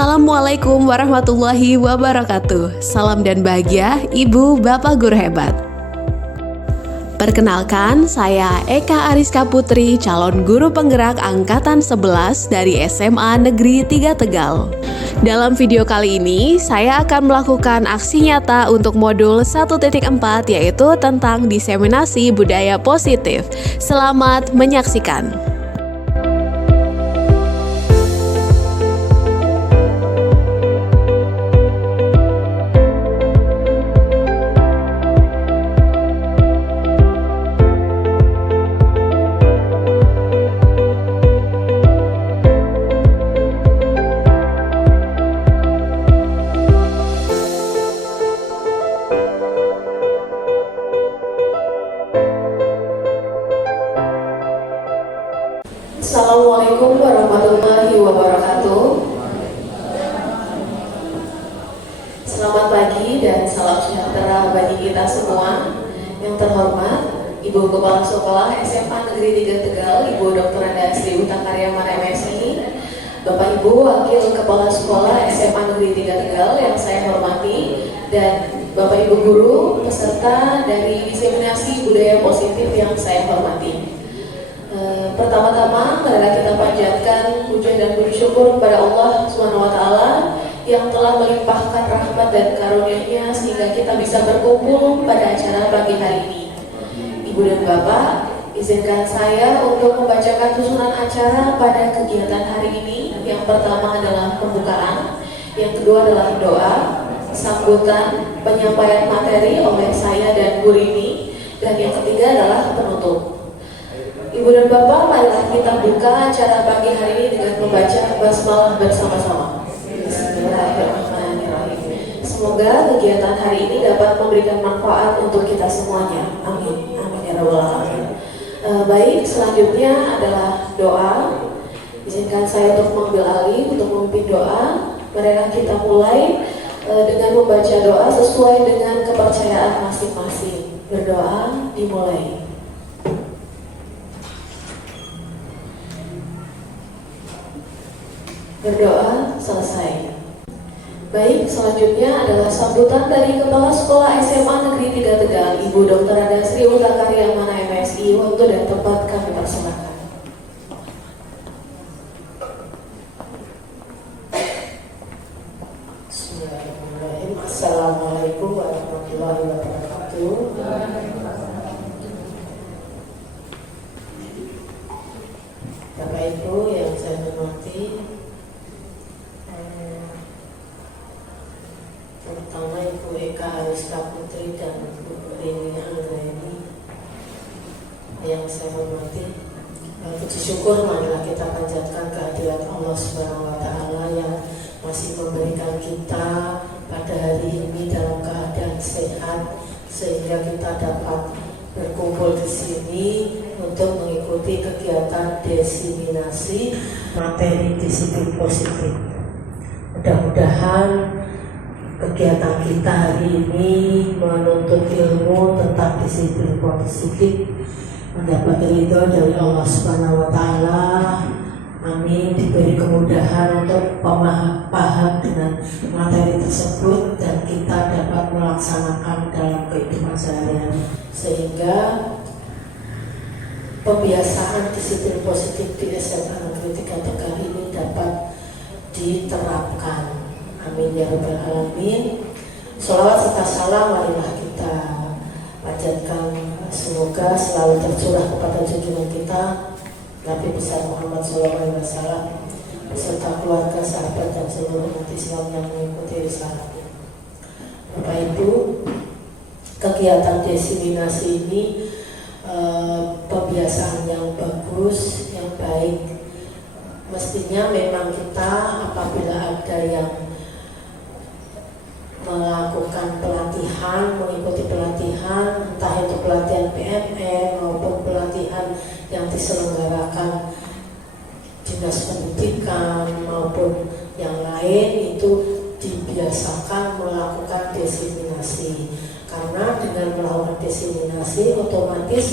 Assalamualaikum warahmatullahi wabarakatuh. Salam dan bahagia Ibu Bapak Guru hebat. Perkenalkan, saya Eka Ariska Putri, calon guru penggerak angkatan 11 dari SMA Negeri 3 Tegal. Dalam video kali ini, saya akan melakukan aksi nyata untuk modul 1.4 yaitu tentang diseminasi budaya positif. Selamat menyaksikan. Assalamualaikum warahmatullahi wabarakatuh. Selamat pagi dan salam sejahtera bagi kita semua. Yang terhormat Ibu Kepala Sekolah SMA Negeri 3 Tegal, Ibu Dr. Anda Sri Utakaryamana MSI, Bapak Ibu Wakil Kepala Sekolah SMA Negeri 3 Tegal yang saya hormati, dan Bapak Ibu Guru peserta dari diseminasi budaya positif yang saya hormati. Pertama-tama, marilah kita panjatkan puja dan puji syukur kepada Allah SWT yang telah melimpahkan rahmat dan karunia-Nya sehingga kita bisa berkumpul pada acara pagi hari ini. Ibu dan Bapak, izinkan saya untuk membacakan susunan acara pada kegiatan hari ini. Yang pertama adalah pembukaan, yang kedua adalah doa, sambutan, penyampaian materi oleh saya dan Bu Rini, dan yang ketiga adalah penutup. Ibu dan Bapak, marilah kita buka acara pagi hari ini dengan membaca basmalah bersama-sama. Bismillahirrahmanirrahim. Semoga kegiatan hari ini dapat memberikan manfaat untuk kita semuanya. Amin. Amin ya rabbal alamin. Baik, selanjutnya adalah doa. Izinkan saya untuk mengambil alih untuk memimpin doa. Marilah kita mulai dengan membaca doa sesuai dengan kepercayaan masing-masing. Berdoa dimulai. Berdoa selesai. Baik, selanjutnya adalah sambutan dari Kepala Sekolah SMA Negeri 3 Tegal, Ibu Dr. Anda Sri Utakaryamana MSI. Waktu dan tempat kami persilakan. Bismillahirrahmanirrahim. Assalamualaikum warahmatullahi wabarakatuh. Bapak Ibu yang saya hormati, terutama Ibu Eka Ariska Putri dan Bu Rini Anggraini yang saya hormati, puji syukur marilah kita panjatkan kehadirat Allah Subhanahu wa Ta'ala yang masih memberikan kita pada hari ini dalam keadaan sehat sehingga kita dapat berkumpul di sini untuk mengikuti kegiatan diseminasi materi disiplin positif. Mudah-mudahan kegiatan kita hari ini menuntut ilmu tentang disiplin positif mendapat ridho dari Allah Subhanahu wa Ta'ala. Amin. Diberi kemudahan untuk paham dengan materi tersebut dan kita dapat melaksanakan dalam kehidupan sehari-hari sehingga pembiasaan disiplin positif di SMA Negeri 3 Tegal ini dapat diterapkan. Amin ya rabbal alamin. Sholawat serta salam marilah kita panjatkan, semoga selalu tercurah kepada junjungan kita Nabi besar Muhammad SAW beserta keluarga, sahabat dan seluruh umat Islam yang mengikuti risalahnya. Bapak Ibu, kegiatan diseminasi ini pembiasaan yang bagus, yang baik. Mestinya memang kita apabila ada yang melakukan pelatihan, mengikuti pelatihan, entah itu pelatihan PNN maupun pelatihan yang diselenggarakan dinas pendidikan maupun yang lain, itu dibiasakan melakukan diseminasi. Karena dengan melakukan diseminasi otomatis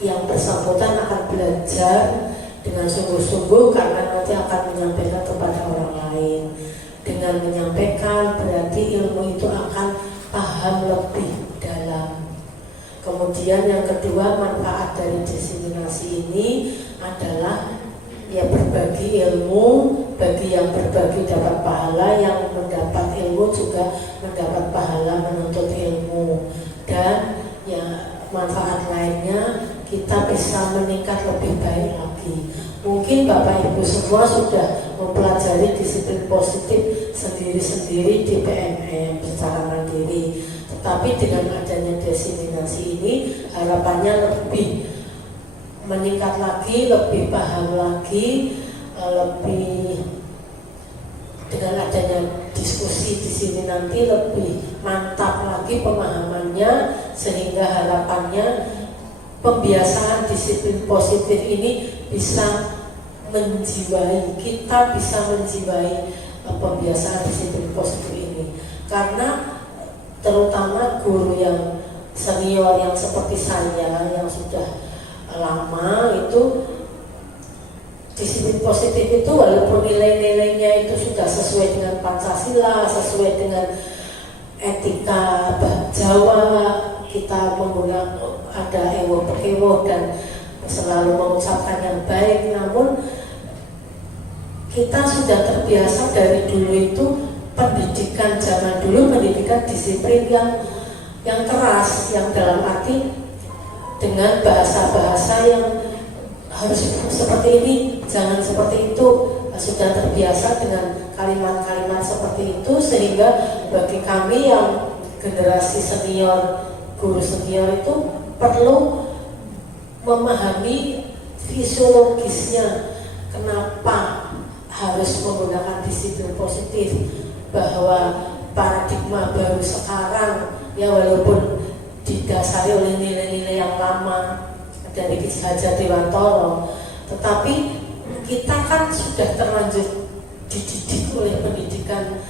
yang bersangkutan akan belajar dengan sungguh-sungguh karena nanti akan menyampaikan kepada orang lain. Dengan menyampaikan berarti ilmu itu akan paham lebih dalam. Kemudian yang kedua, manfaat dari diseminasi ini adalah ya berbagi ilmu. Bagi yang berbagi dapat pahala, yang mendapat ilmu juga mendapat pahala menuntut ilmu. Dan ya manfaat lainnya, kita bisa meningkat lebih baik lagi. Mungkin Bapak Ibu semua sudah mempelajari disiplin positif sendiri-sendiri di PMM secara mandiri. Tetapi dengan adanya diseminasi ini, harapannya lebih meningkat lagi, lebih paham lagi, lebih dengan adanya diskusi di sini nanti lebih mantap lagi pemahamannya, sehingga harapannya pembiasaan disiplin positif ini bisa menjiwai, kita bisa menjiwai pembiasaan disiplin positif ini. Karena terutama guru yang senior yang seperti saya yang sudah lama itu, disiplin positif itu walaupun nilai-nilainya itu sudah sesuai dengan Pancasila, sesuai dengan etika Jawa, kita menggunakan ada ewo pekewo dan selalu mengucapkan yang baik, namun kita sudah terbiasa dari dulu itu pendidikan zaman dulu, pendidikan disiplin yang keras, yang dalam arti dengan bahasa-bahasa yang harus seperti ini, jangan seperti itu. Sudah terbiasa dengan kalimat-kalimat seperti itu, sehingga bagi kami yang generasi senior, guru senior itu perlu memahami fisiologisnya kenapa harus menggunakan disiplin positif, bahwa paradigma baru sekarang ya walaupun didasari oleh nilai-nilai yang lama dari Ki Hajar Dewantara, tetapi kita kan sudah terlanjur dididik oleh pendidikan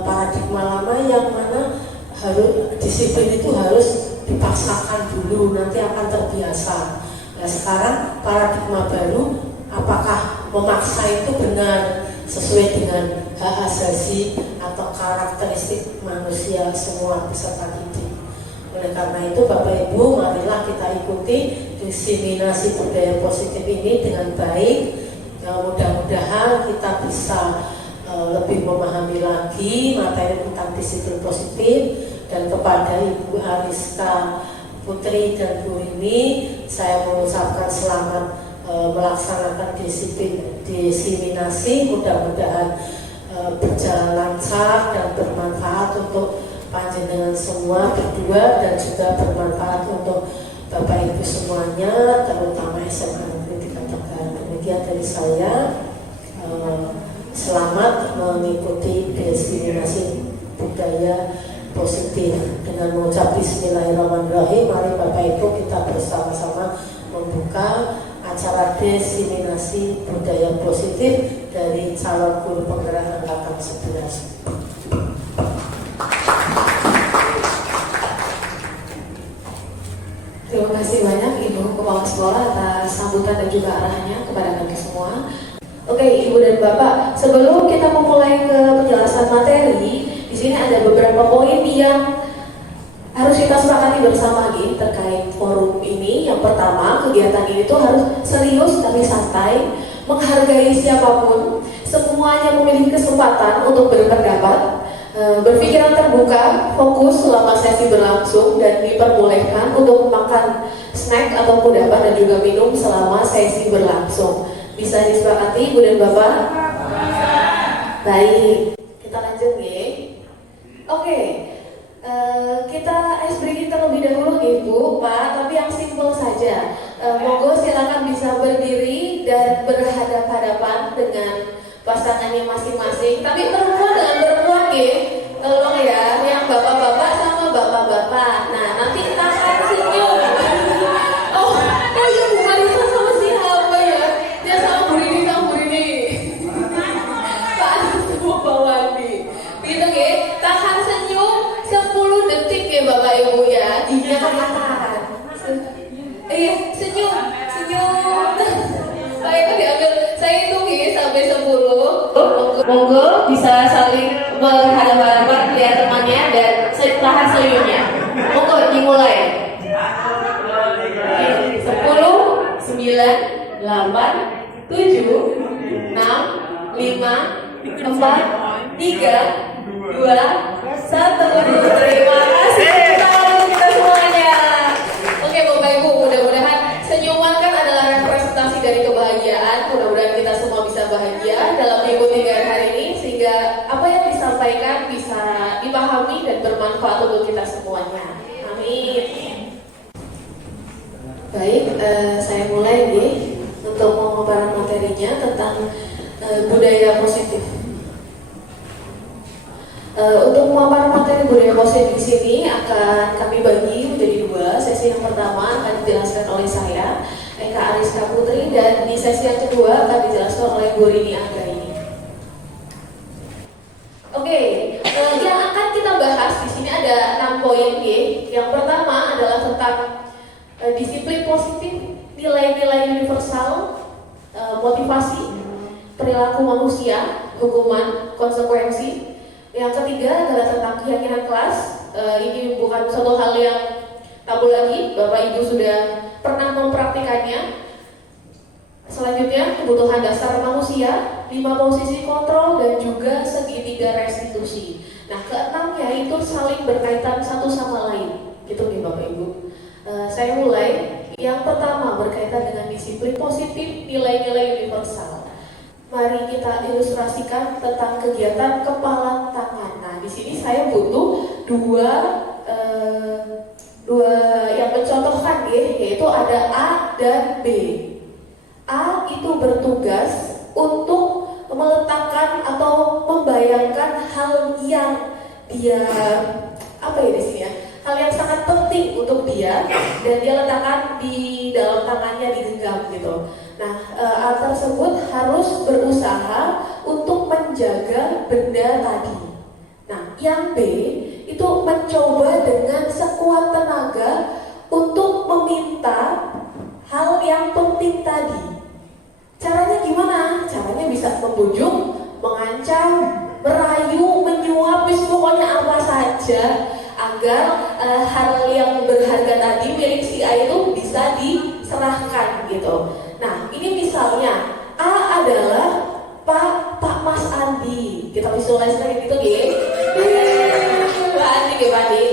paradigma lama yang mana harus disiplin itu harus dipaksakan dulu, nanti akan terbiasa. Nah sekarang paradigma baru, apakah memaksa itu benar sesuai dengan hak asasi atau karakteristik manusia semua peserta didik. Oleh karena itu Bapak Ibu, marilah kita ikuti diseminasi budaya positif ini dengan baik. Mudah-mudahan kita bisa lebih memahami lagi materi tentang disiplin positif. Dan kepada Ibu Ariska Putri dan Bu ini, saya mengucapkan selamat melaksanakan diseminasi. Mudah-mudahan berjalan lancar dan bermanfaat untuk panjenengan semua berdua, dan juga bermanfaat untuk Bapak Ibu semuanya, terutama SMA Negeri 3 Tegal. Demikian dari saya. Selamat mengikuti diseminasi budaya positif. Dengan mengucap Bismillahirrahmanirrahim, mari Bapak Ibu kita bersama-sama membuka acara diseminasi budaya positif dari calon guru penggerak angkatan 11. Terima kasih banyak Ibu Kepala Sekolah atas sambutan dan juga arahannya kepada kami semua. Oke, Ibu dan Bapak, sebelum kita memulai ke penjelasan materi, di sini ada beberapa poin yang harus kita sepakati bersama lagi terkait forum ini. Yang pertama, kegiatan ini tuh harus serius tapi santai, menghargai siapapun, semuanya memiliki kesempatan untuk berpendapat, berpikiran terbuka, fokus selama sesi berlangsung, dan diperbolehkan untuk makan snack atau kudapan dan juga minum selama sesi berlangsung. Bisa disepakati Ibu dan Bapak? Baik, kita lanjut ya. Oke, kita ice breaking terlebih dahulu Ibu, Pak, tapi yang simple saja. Monggo silakan bisa berdiri dan berhadapan-hadapan dengan pasangannya masing-masing. Tapi perempuan dengan perempuan ya, tolong ya, yang bapak-bapak sama bapak-bapak. Nah, nanti tahan senyum. Oh ya, Bu Marisa sama siapa ya? Dia sama Bu Rini, sama Bu Rini. Pak Anies Bawa Wandi. Gitu ya, tahan senyum 10 detik ya Bapak Ibu ya. Iya tahan. Senyum. Saya itu diambil, saya hitung ya, 1, berhadapan lihat temannya dan tahan senyumnya. Monggo dimulai. 10, 9, 8, 7, 6, 5, 4, 3, 2, 1. Terima kasih kita semuanya. Oke Bapak Ibu, mudah-mudahan senyuman kan adalah representasi dari kebahagiaan. Mudah-mudahan kita semua bisa bahagia dalam mengikuti hari ini, sehingga apa yang disampaikan bisa dipahami dan bermanfaat untuk kita semuanya. Amin. Baik, saya mulai nih untuk pemaparan materinya tentang budaya positif. Untuk pemaparan materi budaya positif di sini akan kami bagi menjadi dua. Sesi yang pertama akan dijelaskan oleh saya, Eka Ariska Putri, dan di sesi yang kedua akan dijelaskan oleh Bu Rini Anggraini. Oke, yang akan kita bahas di sini ada 6 poin G. Yang pertama adalah tentang disiplin positif, nilai-nilai universal, motivasi, perilaku manusia, hukuman, konsekuensi. Yang ketiga adalah tentang keyakinan kelas. Ini bukan suatu hal yang tabu lagi, Bapak Ibu sudah pernah mempraktikannya. Selanjutnya, kebutuhan dasar manusia, 5 posisi kontrol, dan juga segitiga restitusi. Nah, keenamnya itu saling berkaitan satu sama lain. Gitu nih Bapak Ibu. Saya mulai. Yang pertama berkaitan dengan disiplin positif, nilai-nilai universal. Mari kita ilustrasikan tentang kegiatan kepala tangan. Nah, di sini saya butuh dua yang mencontohkan ya, yaitu ada A dan B. A itu bertugas untuk meletakkan atau membayangkan hal yang dia di sini ya, hal yang sangat penting untuk dia, dan dia letakkan di dalam tangannya, digenggam gitu. Nah, A tersebut harus berusaha untuk menjaga benda tadi. Nah, yang B itu mencoba dengan sekuat tenaga untuk meminta hal yang penting tadi. Caranya gimana? Caranya bisa membujuk, mengancam, merayu, menyuap, pokoknya apa saja agar hal yang berharga tadi milik si A itu bisa diserahkan gitu. Nah, ini misalnya A adalah Pak Mas Andi. Kita visualisasi gitu ya. Pak Andi, Pak Andi.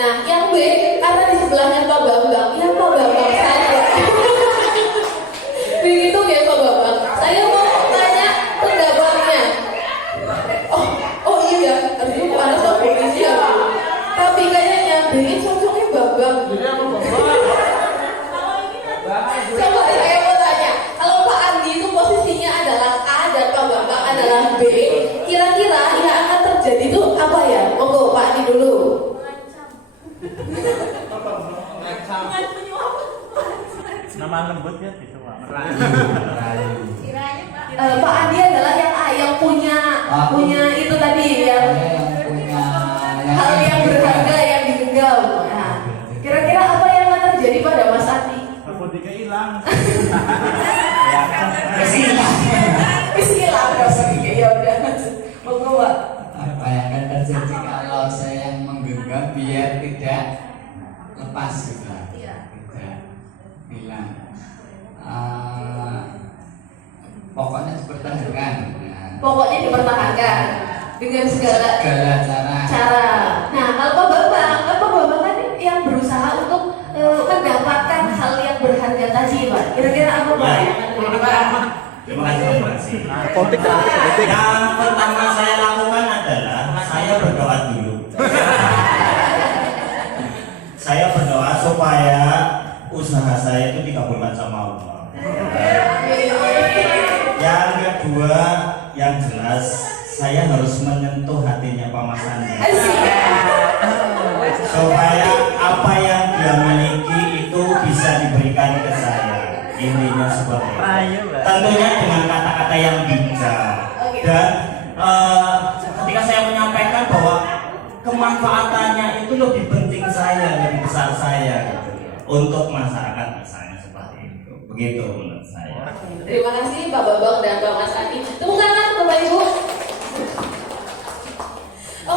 Nah, yang B karena di sebelahnya Pak Bambang, ya Pak Bambang saja. Begitu ya Pak Bambang. Saya mau tanya pendapatnya. Oh iya, artinya Pak Anas polisi ya. Tapi kayaknya bikin cocoknya Bambang. Coba saya mau tanya, kalau Pak Andi itu posisinya adalah A dan Pak Bambang adalah B, kira-kira yang akan terjadi itu apa ya? Monggo Pak Andi dulu. Nama lembutnya itu Pak Andi adalah yang A, yang punya itu tadi yang punya hal yang berharga yang digenggam. Nah, kira-kira apa yang akan terjadi pada Mas Andi? apoteknya hilang. Bismillah, ya udah. Monggo Pak. Apa yang akan terjadi kalau saya yang menggenggam biar tidak lepas gitu, tidak hilang. Pokoknya dipertahankan. Pokoknya dipertahankan dengan segala cara. Nah, kalau Pak Bambang kan yang berusaha untuk mendapatkan hal yang berharga tadi, Pak. Kira-kira apa Pak yang akan terjadi, Pak? Terima kasih. Yang pertama saya lakukan adalah saya berdoa dulu. Saya berdoa supaya usaha saya itu dikabulkan sama Allah. Yang kedua, yang jelas saya harus menyentuh hatinya Pak Mas Andi, supaya apa yang dia miliki itu bisa diberikan ke saya. Intinya seperti itu. Tentunya dengan kata-kata yang bijak. Dan ketika saya menyampaikan bahwa kemanfaatannya itu lebih penting saya, lebih besar saya gitu, untuk masyarakat misalnya seperti itu. Begitu menurut saya. Terima kasih Pak Bambang dan Pak Mas Andi. Tepuk tangan Bapak Ibu.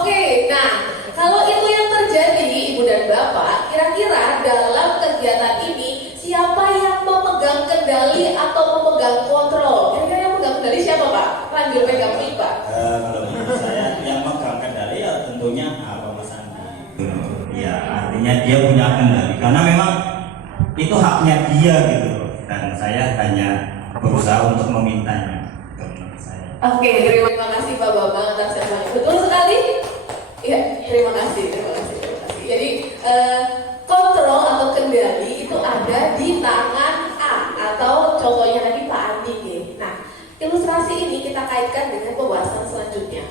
Oke, nah kalau itu yang terjadi Ibu dan Bapak, kira-kira dalam kegiatan ini siapa yang memegang kendali atau memegang kontrol? Kira-kira yang memegang kendali siapa Pak? Lanjut pegang mic Pak. Kalau menurut saya yang megang kendali ya tentunya Pak Mas Andi. Ya artinya dia punya kendali karena memang itu haknya dia gitu loh. Dan saya hanya berusaha untuk memintanya. Menurut saya. Oke, terima kasih Pak Bambang atas jawabannya. Betul sekali? Iya, terima kasih. Jadi kontrol atau kendali itu ada di tangan A atau contohnya tadi Pak Andi. Nah, ilustrasi ini kita kaitkan dengan pembahasan selanjutnya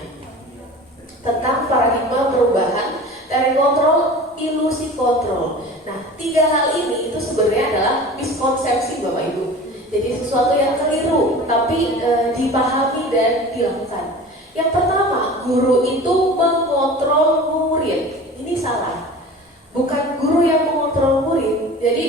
tentang paradigma perubahan dari kontrol ilusi kontrol. Nah, 3 hal ini itu sebenarnya adalah miskonsepsi Bapak Ibu. Jadi sesuatu yang keliru tapi dipahami dan dilakukan. Yang pertama, guru itu mengontrol murid. Ini salah. Bukan guru yang mengontrol murid. Jadi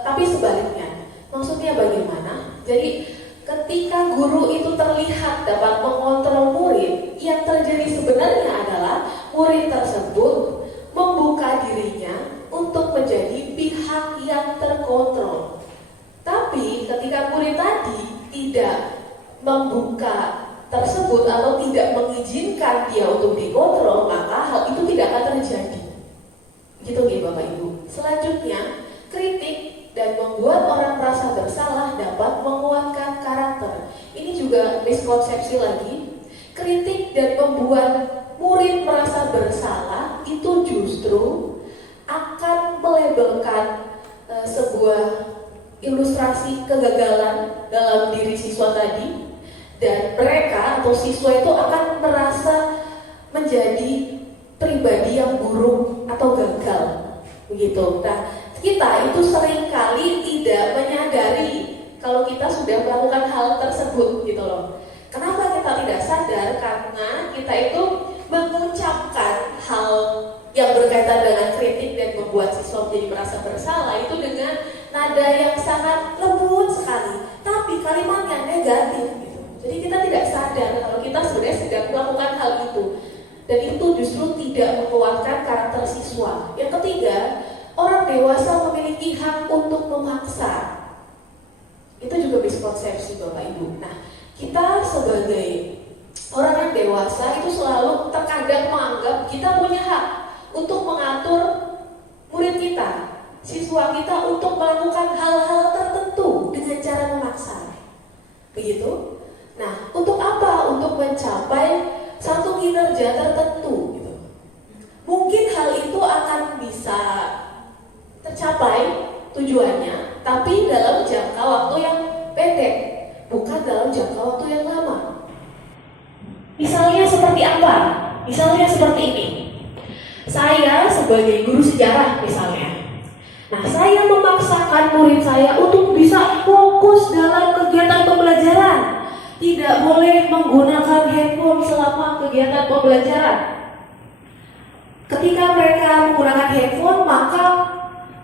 tapi sebaliknya. Maksudnya bagaimana? Jadi ketika guru itu terlihat dapat mengontrol murid, yang terjadi sebenarnya adalah murid tersebut membuka dirinya untuk menjadi pihak yang terkontrol. Tapi ketika murid tadi tidak membuka tersebut atau tidak mengizinkan dia untuk dikontrol, maka hal itu tidak akan terjadi. Gitu Bapak Ibu. Selanjutnya, kritik dan membuat orang merasa bersalah dapat menguatkan karakter. Ini juga miskonsepsi lagi. Kritik dan membuat murid merasa bersalah itu justru akan melabelkan sebuah ilustrasi kegagalan dalam diri siswa tadi, dan mereka atau siswa itu akan merasa menjadi pribadi yang buruk atau gagal begitu. Nah, kita itu seringkali tidak menyadari kalau kita sudah melakukan hal tersebut gitu loh. Kenapa kita tidak sadar? Karena kita itu mengucapkan hal yang berkaitan dengan kritik dan membuat siswa menjadi merasa bersalah itu dengan nada yang sangat lembut sekali, tapi kalimatnya negatif gitu. Jadi kita tidak sadar kalau kita sebenarnya sedang melakukan hal itu, dan itu justru tidak menguatkan karakter siswa. Yang ketiga, orang dewasa memiliki hak untuk memaksa. Itu juga miskonsepsi Bapak Ibu. Nah, kita sebagai orang yang dewasa itu selalu terkadang menganggap kita punya hak untuk mengatur murid kita, siswa kita untuk melakukan hal-hal tertentu dengan cara memaksa. Begitu? Nah, untuk apa? Untuk mencapai satu kinerja tertentu gitu. Mungkin hal itu akan bisa tercapai tujuannya, tapi dalam jangka waktu yang pendek, bukan dalam jangka waktu yang lama. Misalnya seperti apa? Misalnya seperti ini. Saya sebagai guru sejarah misalnya. Nah, saya memaksakan murid saya untuk bisa fokus dalam kegiatan pembelajaran. Tidak boleh menggunakan handphone selama kegiatan pembelajaran. Ketika mereka menggunakan handphone, maka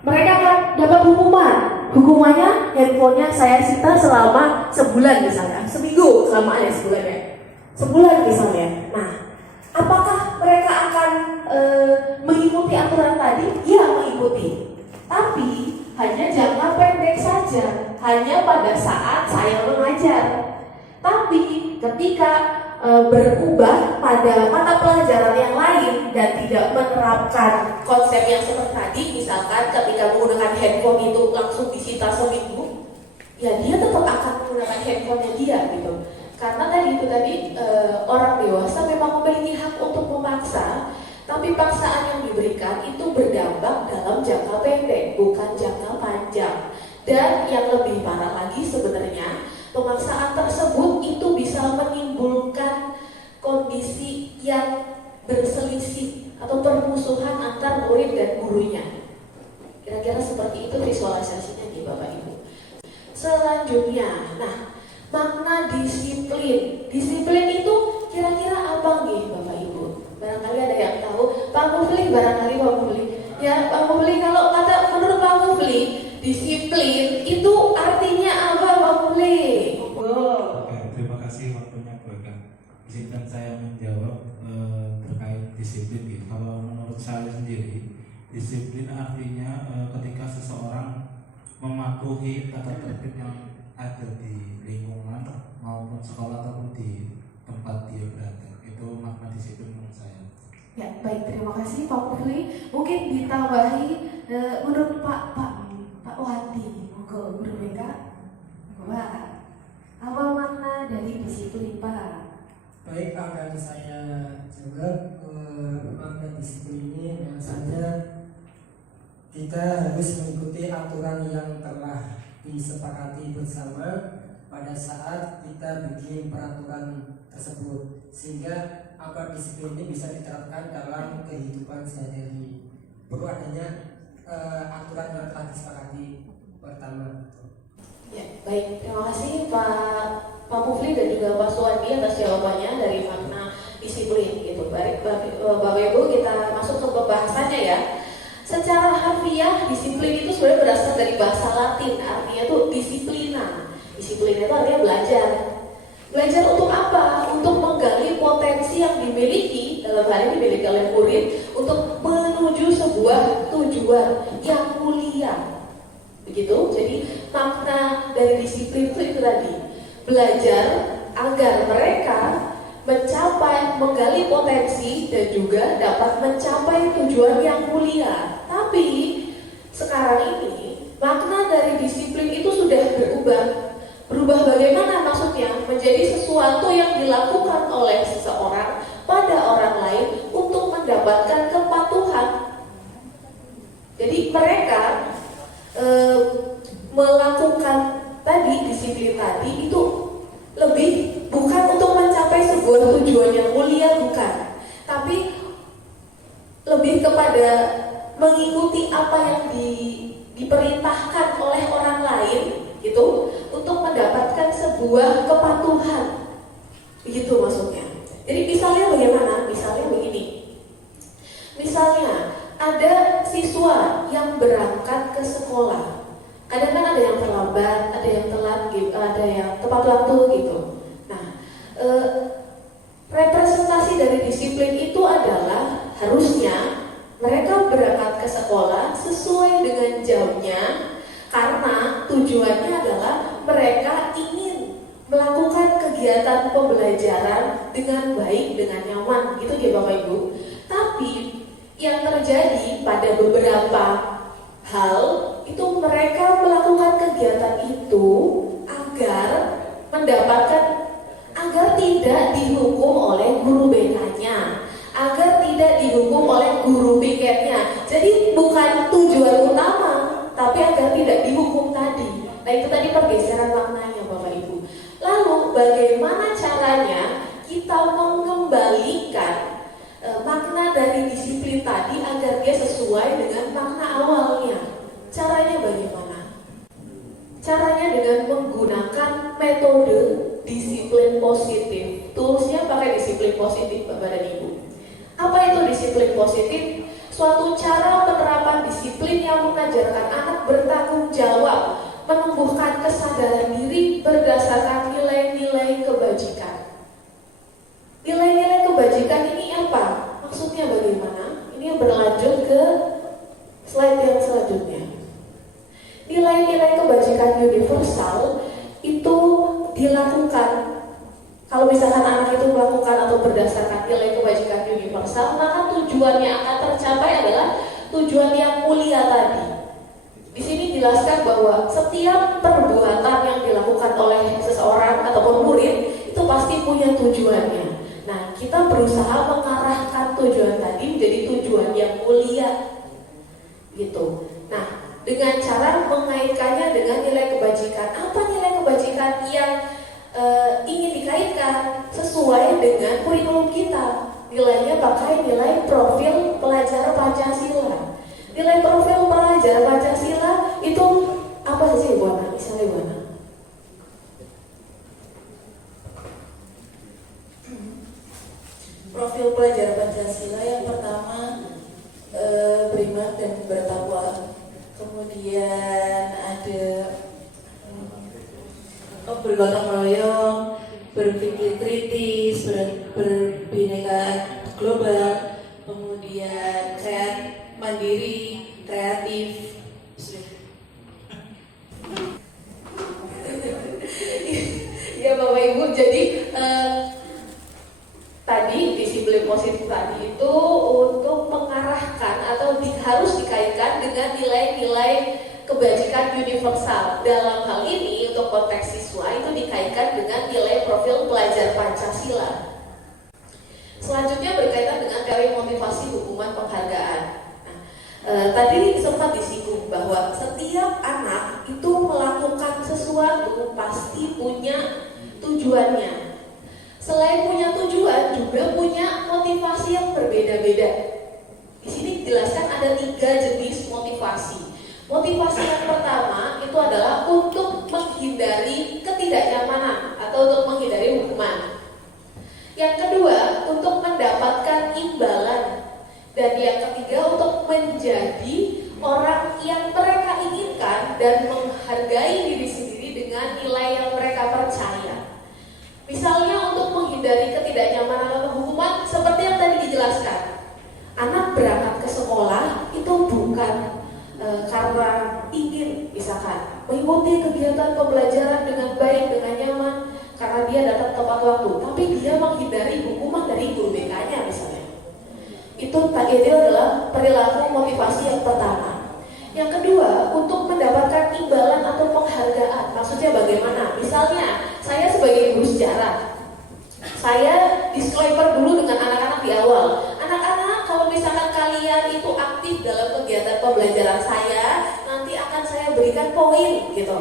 mereka akan dapat hukuman. Hukumannya, handphonenya saya sita selama sebulan misalnya, seminggu selamaannya sebulan ya. Sebulan misalnya. Nah, apakah mereka akan mengikuti aturan tadi? Ya, mengikuti. Tapi hanya jangka pendek saja, hanya pada saat saya mengajar. Tapi ketika berubah pada mata pelajaran yang lain dan tidak menerapkan konsep yang seperti tadi, misalkan ketika menggunakan handphone itu langsung disita seminggu, ya dia tetap akan menggunakan handphonenya dia gitu. Karena tadi orang dewasa memang memiliki hak untuk memaksa, tapi paksaan yang diberikan itu berdampak dalam jangka pendek, bukan jangka panjang. Dan yang lebih parah lagi sebenarnya, pemaksaan tersebut itu bisa menimbulkan kondisi yang berselisih atau permusuhan antar murid dan gurunya. Kira-kira seperti itu visualisasinya nih Bapak Ibu. Selanjutnya, nah, makna disiplin. Disiplin itu kira-kira apa nih Bapak Ibu? Barangkali ada yang tahu. Pak Mufli, barangkali Pak Mufli. Ya, Pak Mufli, kalau kata menurut Pak Mufli, disiplin itu artinya apa Pak Mufli? Oke, terima kasih waktunya Bapak. Izinkan saya menjawab terkait disiplin artinya ketika seseorang mematuhi tata tertib yang ada di lingkungan maupun sekolah ataupun di tempat dia berada. Itu makna disiplin menurut saya. Ya, baik, terima kasih Pak Pufli. Mungkin ditambahi menurut Pak Wandi, monggo Guru BK. Wah, apa makna dari disiplin Pak? Baik, akan saya jawab. Makna disiplin ini memang saja kita harus mengikuti aturan yang telah disepakati bersama pada saat kita bikin peraturan tersebut, sehingga agar disiplin ini bisa diterapkan dalam kehidupan sehari-hari. Perlu adanya aturan yang telah disepakati pertama. Ya, baik, terima kasih Pak Pufli dan juga Pak Suwandi atas jawabannya dari makna disiplin gitu. Baik, Bapak Ibu, kita masuk ke pembahasannya ya. Secara harfiah disiplin itu sebenarnya berasal dari bahasa Latin, artinya itu disiplina. Disiplin itu artinya belajar. Belajar untuk apa? Untuk menggali potensi yang dimiliki, dalam hal ini dimiliki oleh murid, untuk menuju sebuah tujuan yang mulia. Begitu. Jadi makna dari disiplin itu tadi, belajar agar mereka mencapai, menggali potensi dan juga dapat mencapai tujuan yang mulia. Tapi sekarang ini makna dari disiplin itu sudah berubah bagaimana maksudnya? Menjadi sesuatu yang dilakukan oleh seseorang pada orang lain untuk mendapatkan kepatuhan. Jadi mereka melakukan tadi disiplin tadi itu lebih bukan untuk mencapai sebuah tujuan yang mulia, bukan, tapi lebih kepada mengikuti apa yang diperintahkan oleh orang lain gitu untuk mendapatkan sebuah kepatuhan, begitu maksudnya. Jadi misalnya bagaimana? Misalnya begini, misalnya ada siswa yang berangkat ke sekolah. Kadang kan ada yang terlambat, ada yang telat, gitu, ada yang tepat waktu gitu. Nah, representasi dari disiplin itu adalah harusnya mereka berangkat ke sekolah sesuai dengan jamnya, karena tujuannya adalah mereka ingin melakukan kegiatan pembelajaran dengan baik, dengan nyaman, gitu ya Bapak Ibu. Tapi yang terjadi pada beberapa hal itu mereka melakukan kegiatan itu agar tidak dihukum oleh guru BK-nya, agar tidak dihukum oleh guru piketnya. Jadi bukan tujuan utama, tapi agar tidak dihukum tadi. Nah itu tadi pergeseran maknanya Bapak Ibu. Lalu bagaimana caranya kita mengembalikan makna dari disiplin tadi agar dia sesuai dengan makna awalnya? Caranya bagaimana? Caranya dengan menggunakan metode disiplin positif. Toolsnya pakai disiplin positif Bapak dan Ibu. Apa itu disiplin positif? Suatu cara penerapan disiplin yang mengajarkan anak bertanggung jawab, menumbuhkan kesadaran diri berdasarkan nilai-nilai kebajikan. Nilai-nilai kebajikan ini apa? Maksudnya bagaimana? Ini yang berlanjut ke slide yang selanjutnya. Nilai-nilai kebajikan universal itu dilakukan kalau misalkan anak itu melakukan atau berdasarkan nilai kebajikan universal, maka tujuan yang akan tercapai adalah tujuan yang mulia tadi. Di sini dijelaskan bahwa setiap perbuatan yang dilakukan oleh seseorang ataupun murid itu pasti punya tujuannya. Nah, kita berusaha mengarahkan tujuan tadi menjadi tujuan yang mulia, gitu. Nah, dengan cara mengaitkannya dengan nilai kebajikan. Apa nilai kebajikan yang ingin dikaitkan sesuai dengan kurikulum kita? Nilainya pakai nilai profil pelajar Pancasila. Nilai profil pelajar Pancasila itu apa sih Bu Ana? Misalnya Bu Ana. Profil pelajar Pancasila yang pertama beriman dan bertakwa. Kemudian ada bergotong royong, berpikir kritis, berbineka global, kemudian mandiri, kreatif. Ya Bapak Ibu, jadi tadi disiplin positif tadi itu untuk mengarahkan atau harus dikaitkan dengan nilai-nilai kebajikan universal. Dalam hal ini untuk konteks siswa itu dikaitkan dengan nilai profil pelajar Pancasila. Selanjutnya berkaitan dengan teori motivasi hukuman penghargaan. Tadi sempat disinggung bahwa setiap anak itu melakukan sesuatu pasti punya tujuannya. Selain punya tujuan, juga punya motivasi yang berbeda-beda. Di sini dijelaskan ada 3 jenis motivasi. Motivasi yang pertama itu adalah untuk menghindari ketidaknyamanan atau untuk menghindari hukuman. Yang kedua, untuk mendapatkan imbalan. Dan yang ketiga, untuk menjadi orang yang mereka inginkan dan menghargai diri sendiri dengan nilai yang mereka percaya. Misalnya untuk menghindari ketidaknyamanan atau hukuman, seperti yang tadi dijelaskan, anak berangkat ke sekolah itu bukan karena ingin misalkan mengikuti kegiatan pembelajaran dengan baik, dengan nyaman, karena dia datang tepat waktu, tapi dia menghindari hukuman dari guru BK-nya misalnya. Itu adalah perilaku motivasi yang pertama. Yang kedua, untuk mendapatkan imbalan atau penghargaan. Maksudnya bagaimana? Misalnya, saya sebagai guru sejarah, saya disclaimer dulu dengan anak-anak di awal. Anak-anak, kalau misalkan kalian itu aktif dalam kegiatan pembelajaran saya, nanti akan saya berikan poin gitu.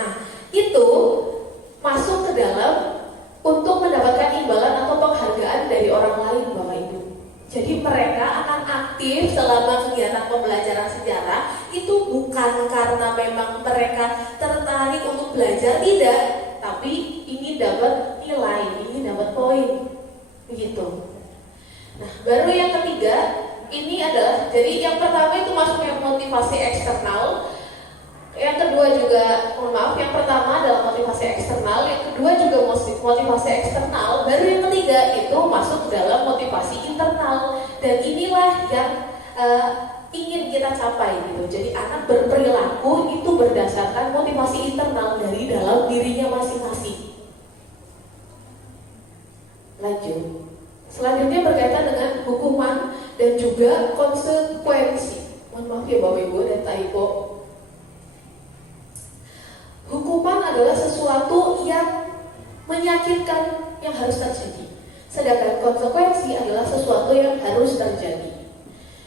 Nah, itu masuk ke dalam untuk mendapatkan imbalan atau penghargaan dari orang lain, Bapak Ibu. Jadi mereka akan aktif selama kegiatan pembelajaran sejarah itu bukan karena memang mereka tertarik untuk belajar, tidak, tapi ingin dapat nilai, ingin dapat poin, begitu. Nah, baru yang ketiga ini adalah, jadi yang pertama itu masuk yang motivasi eksternal. Yang kedua juga, yang pertama adalah motivasi eksternal, yang kedua juga motivasi eksternal, baru yang ketiga itu masuk dalam motivasi internal. Dan inilah yang ingin kita capai gitu. Jadi anak berperilaku itu berdasarkan motivasi internal dari dalam dirinya masing-masing. Lanjut. Selanjutnya berkaitan dengan hukuman dan juga konsekuensi. Mohon maaf ya Bapak Ibu dan Ibu. Hukuman adalah sesuatu yang menyakitkan yang harus terjadi. Sedangkan konsekuensi adalah sesuatu yang harus terjadi.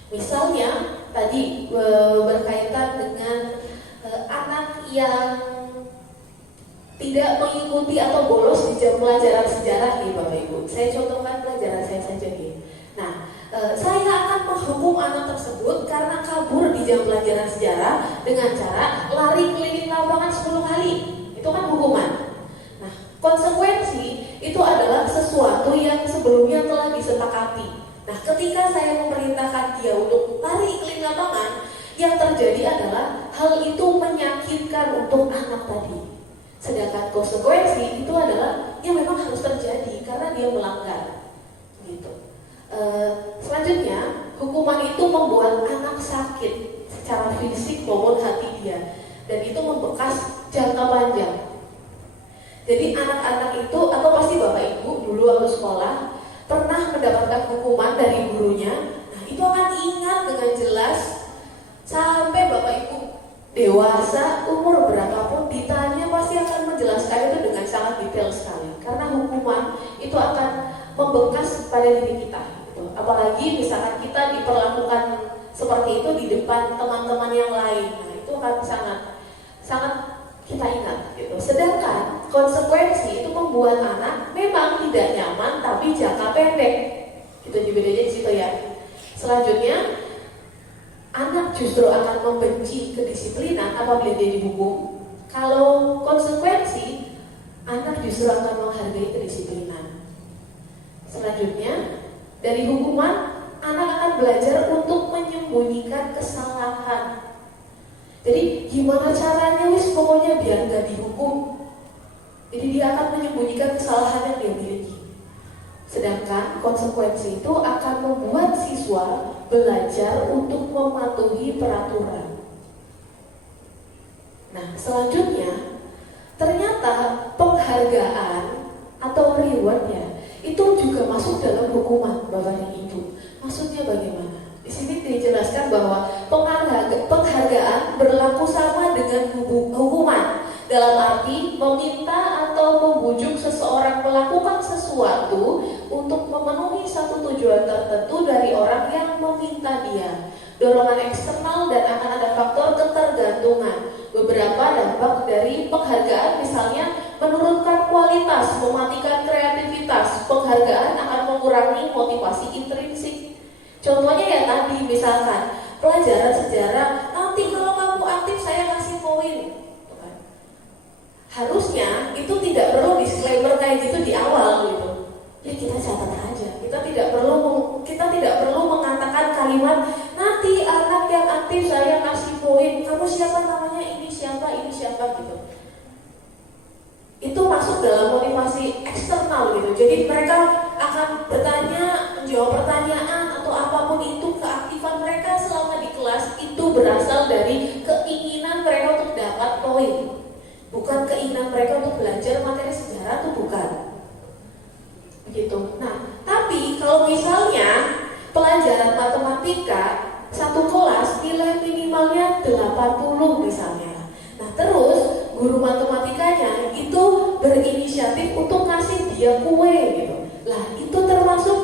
Misalnya tadi berkaitan dengan anak yang tidak mengikuti atau bolos di jam pelajaran sejarah nih Bapak Ibu. Saya contohkan pelajaran saya saja nih. Nah, saya akan menghukum anak tersebut karena kabur di jam pelajaran sejarah dengan cara lari keliling lapangan 10 kali. Itu kan hukuman. Nah, konsekuensi itu adalah sesuatu yang sebelumnya telah disepakati. Nah, ketika saya memerintahkan dia untuk lari keliling lapangan, yang terjadi adalah hal itu menyakitkan untuk anak tadi. Sedangkan konsekuensi itu adalah yang memang harus terjadi karena dia melanggar. Gitu. Selanjutnya, hukuman itu membuat anak sakit secara fisik maupun hati dia, dan itu membekas jangka panjang. Jadi anak-anak itu, atau pasti Bapak Ibu dulu waktu sekolah pernah mendapatkan hukuman dari gurunya. Nah, itu akan ingat dengan jelas sampai Bapak Ibu dewasa, umur berapapun ditanya pasti akan menjelaskan itu dengan sangat detail sekali. Karena hukuman itu akan membekas pada diri kita. Apalagi misalkan kita diperlakukan seperti itu di depan teman-teman yang lain, nah itu akan sangat kita ingat gitu. Sedangkan konsekuensi itu membuat anak memang tidak nyaman tapi jangka pendek. Itu bedanya di situ ya. Selanjutnya, anak justru akan membenci kedisiplinan apabila dia dihukum. Kalau konsekuensi, anak justru akan menghargai kedisiplinan. Selanjutnya, dari hukuman, anak akan belajar untuk menyembunyikan kesalahan. Jadi gimana caranya pokoknya biar gak dihukum. Jadi dia akan menyembunyikan kesalahan yang dia miliki. Sedangkan konsekuensi itu akan membuat siswa belajar untuk mematuhi peraturan. Nah, selanjutnya ternyata penghargaan atau rewardnya itu juga masuk dalam hukuman Bapak dan Ibu. Maksudnya bagaimana? Di sini dijelaskan bahwa penghargaan berlaku sama dengan hukuman, dalam arti meminta atau membujuk seseorang melakukan sesuatu untuk memenuhi satu tujuan tertentu dari orang yang meminta dia. Dorongan eksternal dan akan ada faktor ketergantungan. Beberapa dampak dari penghargaan misalnya menurunkan kualitas, mematikan kreativitas. Penghargaan akan mengurangi motivasi intrinsik. Contohnya ya tadi misalkan pelajaran sejarah, nanti kalau kamu aktif saya kasih poin. Harusnya itu tidak perlu disclaimer kayak gitu di awal gitu. Ya kita catat aja. Kita tidak perlu mengatakan kalimat nanti anak yang aktif saya kasih poin. Kamu siapa namanya? Ini siapa gitu. Itu masuk dalam motivasi eksternal gitu. Jadi mereka akan bertanya, menjawab pertanyaan atau apapun itu, keaktifan mereka selama di kelas itu berasal dari keinginan mereka untuk dapat poin. Bukan keinginan mereka untuk belajar materi sejarah, itu bukan. Begitu. Nah, tapi kalau misalnya pelajaran matematika satu kelas nilai minimalnya 80 misalnya. Nah, terus guru matematikanya itu berinisiatif untuk ngasih dia kue gitu. Lah, itu termasuk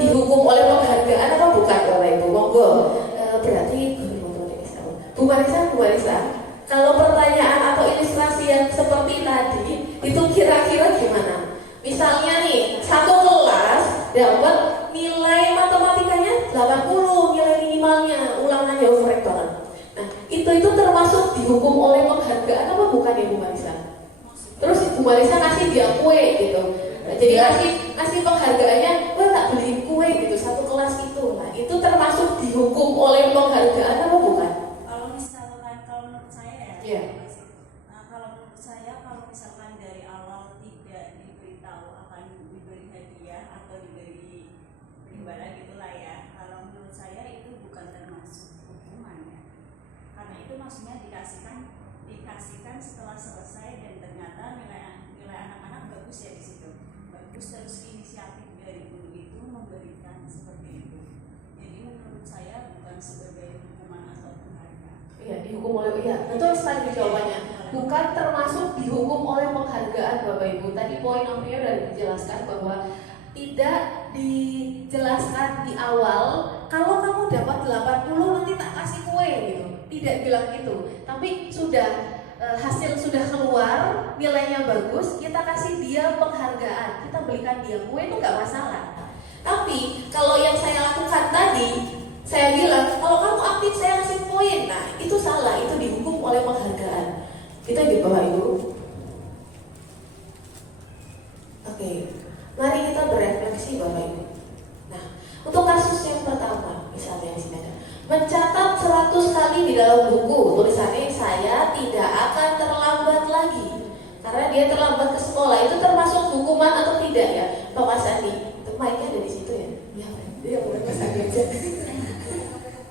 dihukum oleh penghargaan apa bukan Bapak Ibu? Monggo. Berarti guru matematika. Bu Marisa, kalau pertanyaan atau ilustrasi yang seperti tadi itu kira-kira gimana? Misalnya nih, satu kelas dapat nilai matematikanya 80, nilai minimalnya, ulangannya overrate banget. Nah, itu termasuk dihukum oleh penghargaan apa bukan ya Bu Marisa? Terus Bu Marisa ngasih dia kue gitu. Nah, jadi ngasih penghargaannya, wah tak beliin kue gitu satu kelas itu. Nah, itu termasuk dihukum oleh penghargaan apa bukan? Kalau menurut saya ya. Iya. Kalau menurut saya, kalau misalkan dari awal tidak diberitahu akan diberi hadiah atau diberi imbalan gitulah ya. Kalau menurut saya itu bukan termasuk hukuman ya. Karena itu maksudnya dikasihkan setelah selesai dan ternyata nilai anak-anak bagus ya di situ. Bagus, terus inisiatif dari guru itu memberikan seperti itu. Jadi menurut saya bukan sebagai hukuman atau penghargaan. Iya, dihukum oleh betul sekali jawabannya. Bukan termasuk dihukum oleh penghargaan Bapak Ibu. Tadi poin namanya sudah dijelaskan bahwa tidak dijelaskan di awal kalau kamu dapat 80 nanti tak kasih kue gitu. Tidak bilang gitu. Tapi sudah hasil sudah keluar, nilainya bagus, kita kasih dia penghargaan, kita belikan dia kue itu nggak masalah. Tapi kalau yang saya lakukan tadi, saya bilang kalau kamu aktif saya kasih poin, nah itu salah, itu dihukum oleh penghargaan. Kita gitu Bapak Ibu. Oke, mari kita berefleksi Bapak Ibu. Nah, untuk kasus yang pertama, misalnya di sini ada mencatat 100 kali di dalam buku, tulisannya saya tidak akan terlambat lagi. Karena dia terlambat ke sekolah, itu termasuk hukuman atau tidak ya Pak Mas Andi? Mic-nya ada di situ ya? Iya, Mas Andi aja.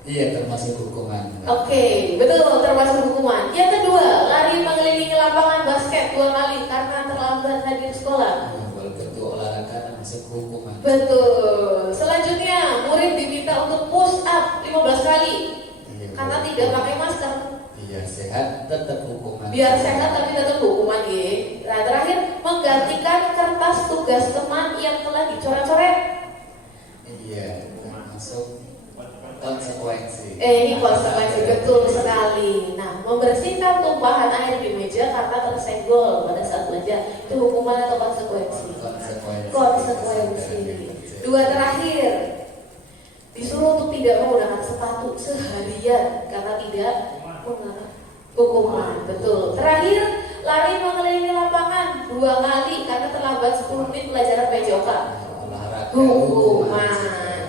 Iya, termasuk hukuman. Oke, betul, termasuk hukuman. Yang kedua, lari mengelilingi lapangan basket 2 kali karena terlambat hadir sekolah. Walaupun itu olahraga masuk hukuman. Betul. Selanjutnya, murid diminta untuk push up 15 kali karena tidak pakai masker. Biar sehat tetap hukuman. Biar sehat tapi tetap hukuman ya. Nah, terakhir, menggantikan kertas tugas teman yang telah dicoret-coret. Iya, termasuk konsekuensi. Ini konsekuensi betul sekali. Nah, membersihkan tumpahan air di meja karena tersenggol pada saat belajar, itu hukuman atau konsekuensi? Konsekuensi. Dua terakhir, disuruh untuk tidak menggunakan sepatu seharian karena tidak menggunakan hukuman. Betul. Terakhir, lari mengelilingi lapangan 2 kali karena terlambat 10 menit pelajaran PJOK. Hukuman.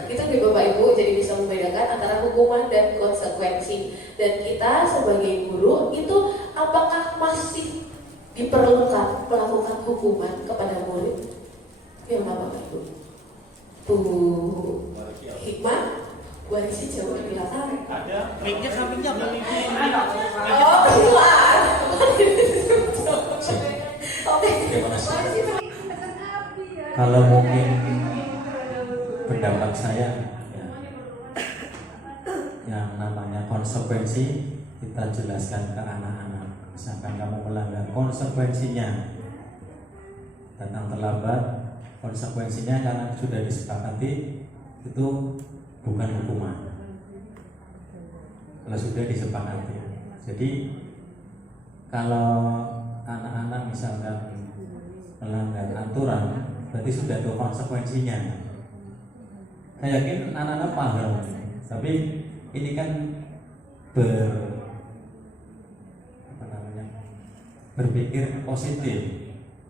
Itu di Bapak Ibu, jadi bisa membedakan antara hukuman dan konsekuensi. Dan kita sebagai guru itu apakah masih diperlukan melakukan hukuman kepada murid? Gimana Bapak Ibu? Bu Hikmah, Bu Arisi jauh di belakang. Ada mic-nya sampingnya apa mic-nya? Oh, keluar. Oke. Kalau mungkin pendapat saya ya, yang namanya konsekuensi kita jelaskan ke anak-anak. Misalkan kamu melanggar, konsekuensinya datang terlambat, konsekuensinya karena sudah disepakati itu bukan hukuman. Kalau sudah disepakati, jadi kalau anak-anak misalkan melanggar aturan, berarti sudah tahu konsekuensinya. Saya yakin anak-anak paham, tapi ini kan berpikir positif.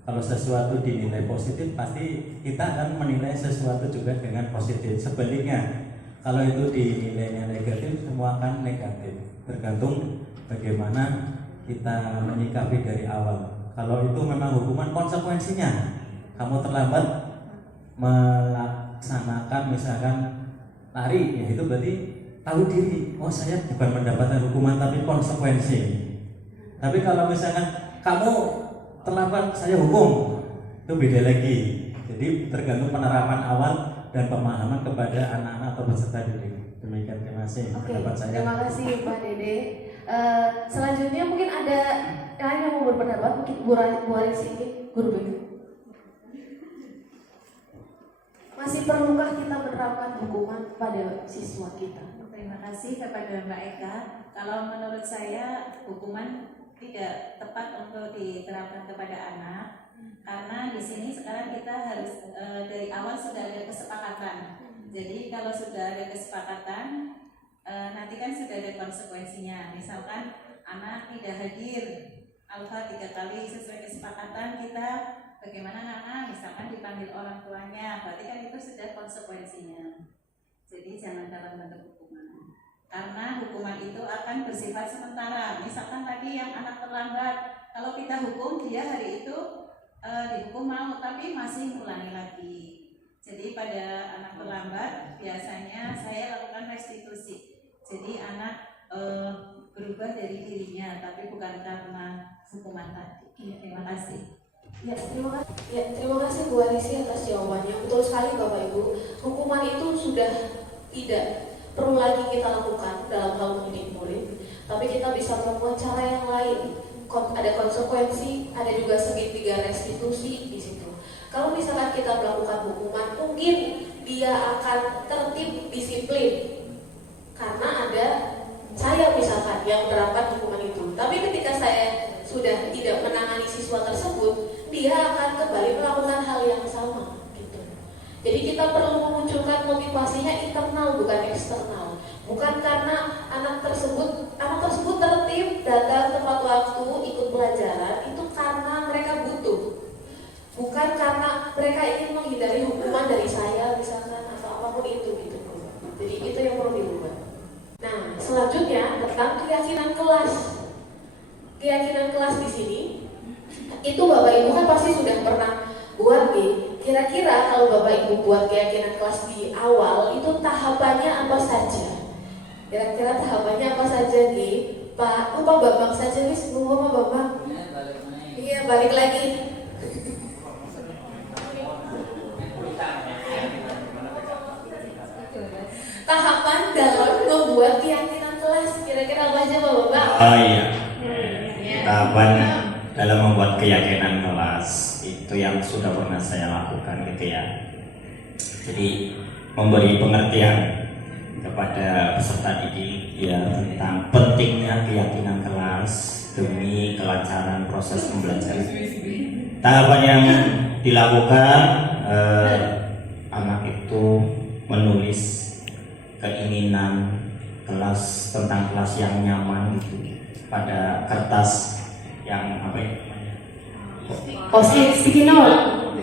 Kalau sesuatu dinilai positif, pasti kita akan menilai sesuatu juga dengan positif. Sebaliknya, kalau itu dinilainya negatif, semua akan negatif. Tergantung bagaimana kita menyikapi dari awal. Kalau itu memang hukuman, konsekuensinya kamu terlambat melaksanakan misalkan lari, ya itu berarti tahu diri. Oh, saya bukan mendapatkan hukuman tapi konsekuensi. Tapi kalau misalkan kamu terlambat, saya hukum, itu beda lagi. Jadi tergantung penerapan awal dan pemahaman kepada anak-anak atau peserta didik. Demikian, terima kasih. Oke, Pendapat saya. terima kasih Pak Dede. Selanjutnya mungkin ada yang lain yang mau berpendapat, mungkin Bu Arisi, Guru BK. Masih perlukah kita menerapkan hukuman pada siswa kita? Terima kasih kepada Mbak Eka. Kalau menurut saya hukuman tidak tepat untuk diterapkan kepada anak, karena di sini sekarang kita harus dari awal sudah ada kesepakatan. Jadi kalau sudah ada kesepakatan, nanti kan sudah ada konsekuensinya. Misalkan anak tidak hadir alfa 3 kali sesuai kesepakatan kita, bagaimana anak misalkan dipanggil orang tuanya, berarti kan itu sudah konsekuensinya. Jadi jangan dalam bentuk hukuman, karena hukuman itu akan bersifat sementara. Misalkan tadi yang anak terlambat, kalau kita hukum dia hari itu dihukum mau, tapi masih ngulangi lagi. Jadi pada anak terlambat biasanya saya lakukan restitusi. Jadi anak berubah dari dirinya, tapi bukan karena hukuman tadi. Terima kasih. Ya, terima kasih Bu Arisi atas jawabannya. Betul sekali Bapak Ibu, hukuman itu sudah tidak perlu lagi kita lakukan dalam hal mendidik murid, tapi kita bisa melakukan cara yang lain. Ada konsekuensi, ada juga segitiga restitusi di situ. Kalau misalkan kita melakukan hukuman, mungkin dia akan tertib disiplin karena ada saya misalkan yang menerapkan hukuman itu. Tapi ketika saya sudah tidak menangani siswa tersebut, dia akan kembali melakukan hal yang sama gitu. Jadi kita perlu memunculkan motivasinya internal bukan eksternal. Bukan karena anak tersebut tertib, datang tepat waktu, ikut pelajaran, itu karena mereka butuh. Bukan karena mereka ingin menghindari hukuman dari saya misalkan atau apapun itu gitu. Jadi itu yang perlu dirubah. Nah, selanjutnya tentang keyakinan kelas. Keyakinan kelas di sini itu Bapak Ibu kan pasti sudah pernah buat nih. Kira-kira kalau Bapak Ibu buat keyakinan kelas di awal itu tahapannya apa saja? Kira-kira tahapannya apa saja nih? Pak Bambang saja nih, semua Pak Bambang. Iya, balik lagi. Tahapan dalam membuat keyakinan kelas, kira-kira apa aja Pak Bambang? Oh iya. Tahapan dalam membuat keyakinan kelas itu yang sudah pernah saya lakukan gitu ya. Jadi memberi pengertian kepada peserta didik ya tentang pentingnya keyakinan kelas demi kelancaran proses pembelajaran. Tahapan yang dilakukan anak itu menulis keinginan kelas tentang kelas yang nyaman gitu pada kertas yang apa ya? Sticky note.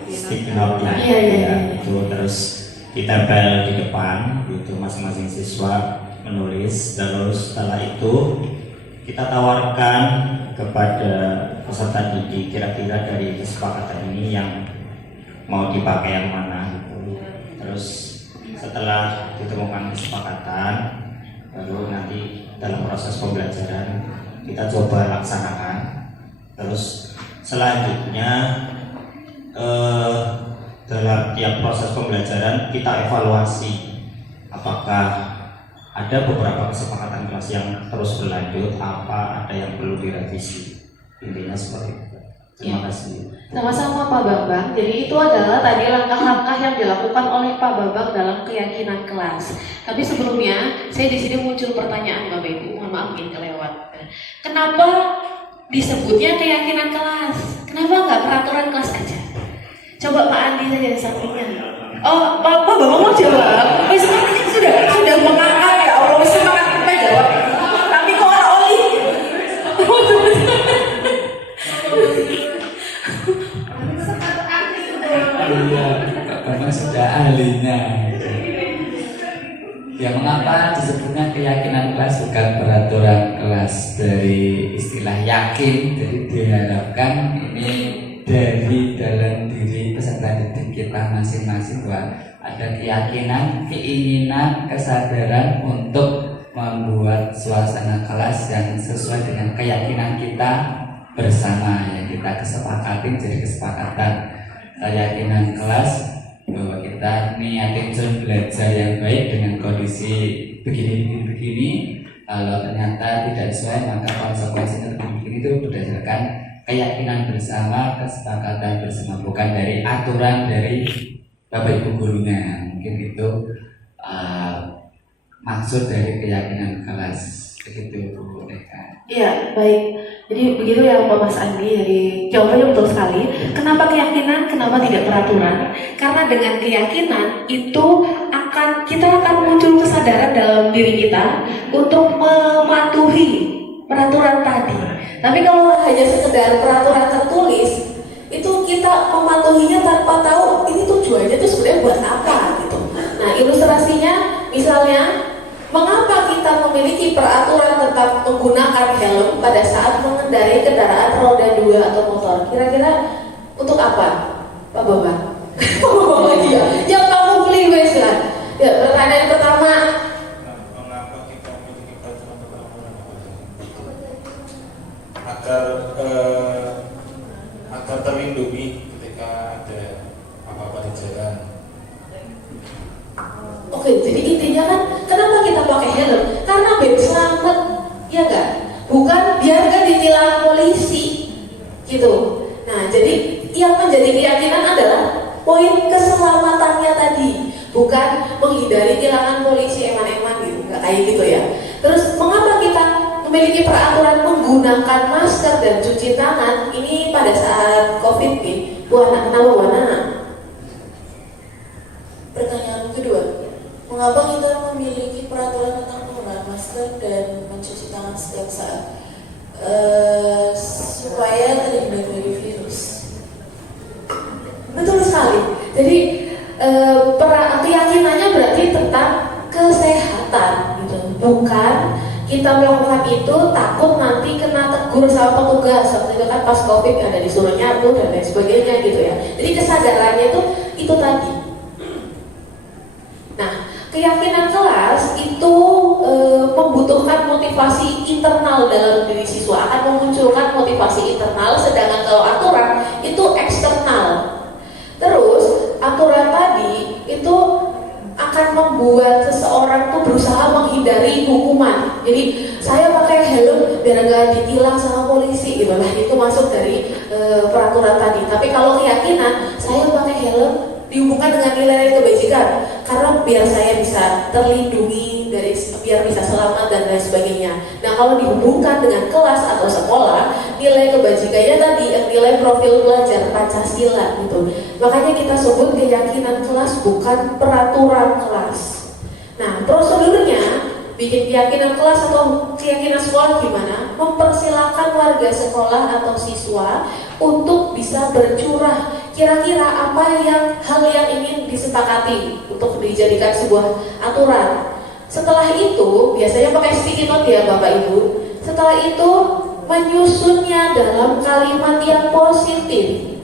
Sticky note ya. Iya. Itu terus ditempel di depan, itu masing-masing siswa menulis. Terus setelah itu kita tawarkan kepada peserta didik kira-kira dari kesepakatan ini yang mau dipakai yang mana gitu. Terus Terus setelah ditemukan kesepakatan, baru nanti dalam proses pembelajaran kita coba laksanakan. Terus selanjutnya dalam tiap proses pembelajaran kita evaluasi apakah ada beberapa kesepakatan kelas yang terus berlanjut, apa ada yang perlu direvisi. Intinya seperti itu. Terima kasih. Sama-sama Pak Bambang. Jadi itu adalah tadi langkah-langkah yang dilakukan oleh Pak Bambang dalam keyakinan kelas. Tapi sebelumnya saya di sini muncul pertanyaan Bapak Ibu. Mohon maaf ini kelewat. Kenapa disebutnya keyakinan kelas? Kenapa nggak peraturan kelas aja? Coba Pak Andi saja di sampingnya. Oh, Pak Bambang mau jawab. Sepertinya sudah mengangkat ya Allah. Semangat kita jawab. Tapi kok orang oli? Iya, Bapak sudah ahlinya. Ya, mengapa disebutnya keyakinan kelas bukan peraturan kelas? Dari istilah yakin, jadi diharapkan ini dari dalam diri peserta didik kita masing-masing bahwa ada keyakinan, keinginan, kesadaran untuk membuat suasana kelas yang sesuai dengan keyakinan kita bersama yang kita kesepakati. Jadi kesepakatan keyakinan kelas bahwa kita niatin belajar yang baik dengan kondisi begini. Kalau ternyata tidak sesuai maka konsekuensinya begini itu berdasarkan keyakinan bersama, kesepakatan bersama, bukan dari aturan dari Bapak Ibu gurunya. Mungkin itu maksud dari keyakinan kelas. Begitu Bu Eka. Iya, baik. Jadi begitu ya Pak Mas Andi, jadi jawabannya betul sekali. Kenapa keyakinan, kenapa tidak peraturan? Karena dengan keyakinan itu kita akan muncul kesadaran dalam diri kita untuk mematuhi peraturan tadi. Tapi kalau hanya sekedar peraturan tertulis, itu kita mematuhinya tanpa tahu ini tujuannya itu sebenarnya buat apa gitu. Nah, ilustrasinya misalnya mengapa kita memiliki peraturan tentang menggunakan helm pada saat mengendarai kendaraan roda 2 atau motor? Kira-kira untuk apa, Pak Bambang? Lagi ya, yang kamu beli wes kan? Ya, pertanyaan pertama. Mengapa kita memiliki peraturan tentang agar terlindungi ketika ada apa-apa di jalan. Oke, jadi intinya kan kenapa kita pakai helm? Karena biar selamat, ya enggak? Bukan biar nggak ditilang polisi, gitu. Nah, jadi yang menjadi keyakinan adalah poin keselamatannya tadi, bukan menghindari tilangan polisi eman-eman gitu, nggak kayak gitu ya. Terus mengapa kita memiliki peraturan menggunakan masker dan cuci tangan ini pada saat COVID nih? Bu Nana. Pertanyaan kedua, mengapa kita memiliki peraturan tentang penggunaan masker dan mencuci tangan setiap saat? Supaya terhindar dari virus. Betul sekali. Jadi keyakinannya berarti tentang kesehatan, gitu. Bukan kita melakukan itu takut nanti kena tegur sama petugas. Waktu itu kan pas COVID ada disuruh nyatu dan lain sebagainya gitu ya. Jadi kesadarannya itu tadi. Nah, keyakinan kelas itu membutuhkan motivasi internal dalam diri siswa, akan memunculkan motivasi internal, sedangkan kalau aturan itu eksternal. Terus aturan tadi itu akan membuat seseorang tuh berusaha menghindari hukuman. Jadi saya pakai helm biar nggak ditilang sama polisi, gitu lah. Itu masuk dari peraturan tadi. Tapi kalau keyakinan, saya pakai helm dihubungkan dengan nilai kebajikan karena biar saya bisa terlindungi dari, biar bisa selamat dan lain sebagainya. Nah, kalau dihubungkan dengan kelas atau sekolah, nilai kebajikannya tadi yang nilai profil pelajar Pancasila gitu. Makanya kita sebut keyakinan kelas bukan peraturan kelas. Nah, prosedurnya bikin keyakinan kelas atau keyakinan sekolah gimana? Mempersilahkan warga sekolah atau siswa untuk bisa bercurah kira-kira apa hal yang ingin disepakati untuk dijadikan sebuah aturan. Setelah itu biasanya pakai sticky note ya Bapak Ibu. Setelah itu menyusunnya dalam kalimat yang positif.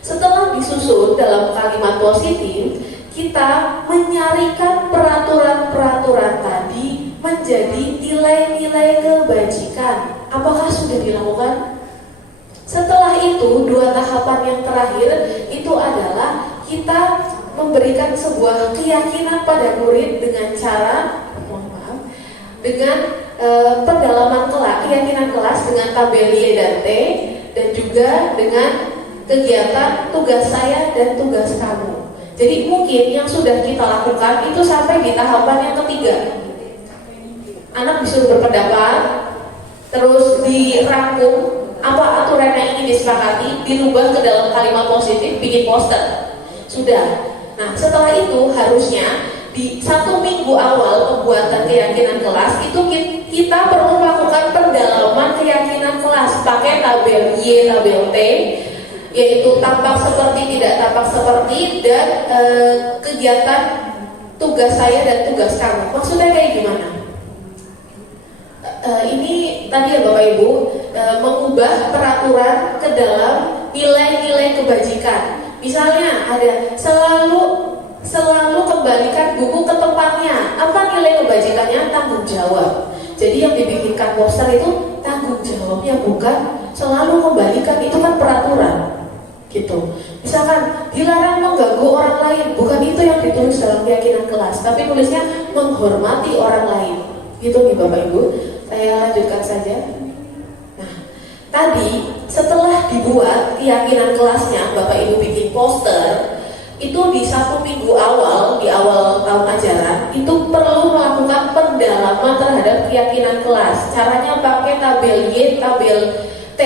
Setelah disusun dalam kalimat positif, kita menyarikan peraturan-peraturan tadi menjadi nilai-nilai kebajikan. Apakah sudah dilakukan? Setelah itu, 2 tahapan yang terakhir itu adalah kita memberikan sebuah keyakinan pada murid dengan cara, dengan pendalaman kelas, keyakinan kelas dengan tabel Y dan T, dan juga dengan kegiatan tugas saya dan tugas kamu. Jadi mungkin yang sudah kita lakukan itu sampai di tahapan yang ketiga. Anak disuruh berpendapat, terus dirangkum apa aturan yang ingin disepakati, dirubah ke dalam kalimat positif, bikin poster. Sudah. Nah, setelah itu harusnya di 1 minggu awal pembuatan keyakinan kelas itu kita perlu melakukan pendalaman keyakinan kelas pakai tabel Y, tabel T, yaitu tampak seperti, tidak tampak seperti, dan kegiatan tugas saya dan tugas kamu. Maksudnya kayak gimana? Ini tadi ya Bapak Ibu, mengubah peraturan ke dalam nilai-nilai kebajikan. Misalnya ada selalu kembalikan buku ke tempatnya. Apa nilai kebajikannya? Tanggung jawab. Jadi yang dibikinkan poster itu tanggung jawabnya, bukan selalu kembalikan, itu kan peraturan. Gitu. Misalkan dilarang mengganggu orang lain, bukan itu yang ditulis dalam keyakinan kelas, tapi tulisnya menghormati orang lain. Gitu nih Bapak Ibu. Saya lanjutkan saja. Nah, tadi setelah dibuat keyakinan kelasnya, Bapak Ibu bikin poster, itu di 1 minggu awal, di awal tahun ajaran, itu perlu melakukan pendalaman terhadap keyakinan kelas. Caranya pakai tabel Y, tabel T.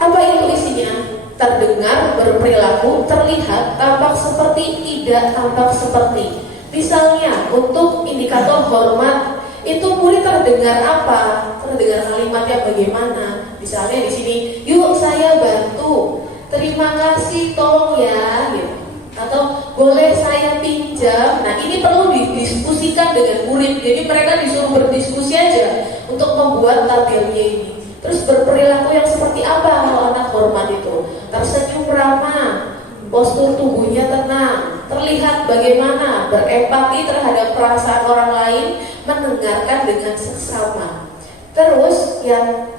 Apa itu isinya? Terdengar, berperilaku, terlihat, tampak seperti, tidak tampak seperti. Misalnya untuk indikator hormat, itu murid terdengar apa? Terdengar kalimatnya bagaimana? Misalnya di sini, yuk saya bantu, terima kasih, tolong ya, gitu. Atau boleh saya pinjam. Nah, ini perlu didiskusikan dengan murid. Jadi mereka disuruh berdiskusi aja untuk membuat tabelnya ini. Terus berperilaku yang seperti apa kalau anak hormat itu? Tersenyum ramah, postur tubuhnya tenang, terlihat bagaimana, berempati terhadap perasaan orang lain, mendengarkan dengan seksama. Terus yang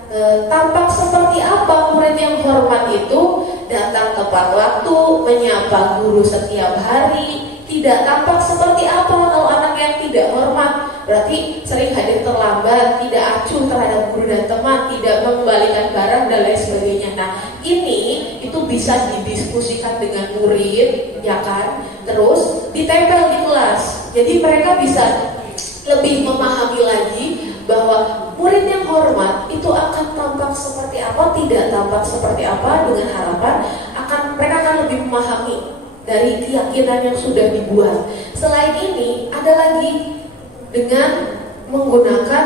tampak seperti apa murid yang hormat itu? Datang tepat waktu, menyapa guru setiap hari. Tidak tampak seperti apa kalau anak yang tidak hormat? Berarti sering hadir terlambat, tidak acuh terhadap guru dan teman, tidak mengembalikan barang dan lain sebagainya. Nah, ini itu bisa didiskusikan dengan murid, ya kan? Terus ditempel di kelas. Jadi mereka bisa lebih memahami lagi bahwa murid yang hormat itu akan tampak seperti apa, tidak tampak seperti apa, dengan harapan mereka akan lebih memahami dari keyakinan yang sudah dibuat. Selain ini, ada lagi dengan menggunakan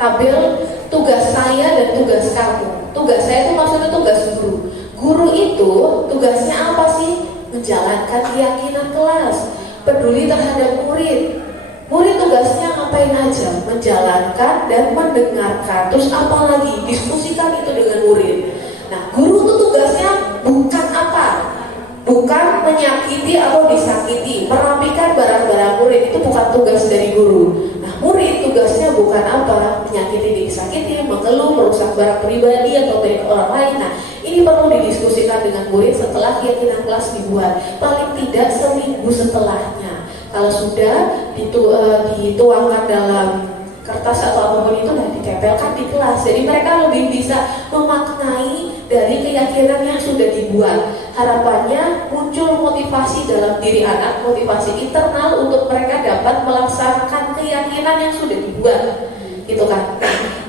tabel tugas saya dan tugas kamu. Tugas saya itu maksudnya tugas guru. Guru itu tugasnya apa sih? Menjalankan keyakinan kelas, peduli terhadap murid. Murid tugasnya ngapain aja? Menjalankan dan mendengarkan. Terus apa lagi? Diskusikan itu dengan murid. Nah, guru itu tugasnya bukan apa? Bukan menyakiti atau disakiti, merapikan barang-barang murid, itu bukan tugas dari guru. Nah, murid tugasnya bukan apa? Menyakiti, disakiti, mengeluh, merusak barang pribadi atau milik orang lain. Nah, ini perlu didiskusikan dengan murid setelah keyakinan kelas dibuat, paling tidak seminggu setelahnya. Kalau sudah dituangkan dalam kertas atau apapun itu, nah ditempelkan di kelas. Jadi mereka lebih bisa memaknai dari keyakinan yang sudah dibuat. Harapannya muncul motivasi dalam diri anak, motivasi internal untuk mereka dapat melaksanakan keyakinan yang sudah dibuat, gitu kan.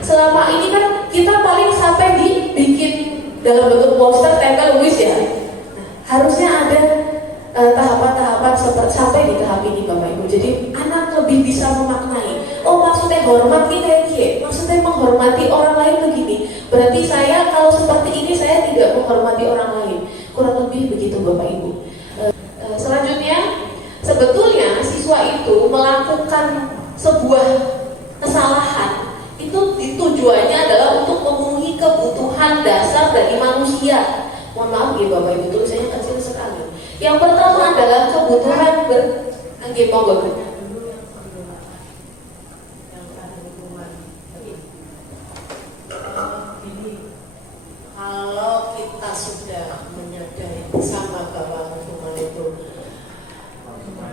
Selama ini kan kita paling sampai dibikin dalam bentuk poster, tempel, wis ya. Nah, harusnya ada tahapan-tahapan seperti sampai di tahap ini Bapak Ibu. Jadi anak lebih bisa memaknai. Oh, maksudnya hormat ini, maksudnya menghormati orang lain begini. Berarti saya kalau seperti ini saya tidak menghormati orang lain. Kurang lebih begitu Bapak Ibu. Selanjutnya, sebetulnya siswa itu melakukan sebuah kesalahan itu tujuannya adalah untuk memenuhi kebutuhan dasar dari manusia. Mohon maaf ya Bapak Ibu, tulisannya kecil sekali. Yang pertama adalah kebutuhan monggo. Kalau kita sudah menyadari bersama bahwa hukuman itu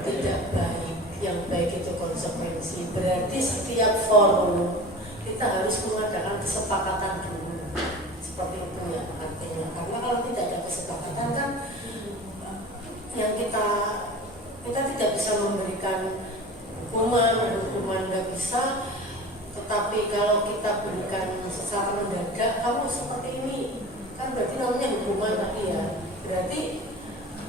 tidak baik, yang baik itu konsekuensi, berarti setiap forum kita harus mengadakan kesepakatan dulu, seperti itu ya artinya. Karena kalau tidak ada kesepakatan kan yang kita tidak bisa memberikan hukuman nggak bisa. Tetapi kalau kita berikan secara mendadak, kamu seperti ini, kan berarti namanya hukuman tadi ya. Berarti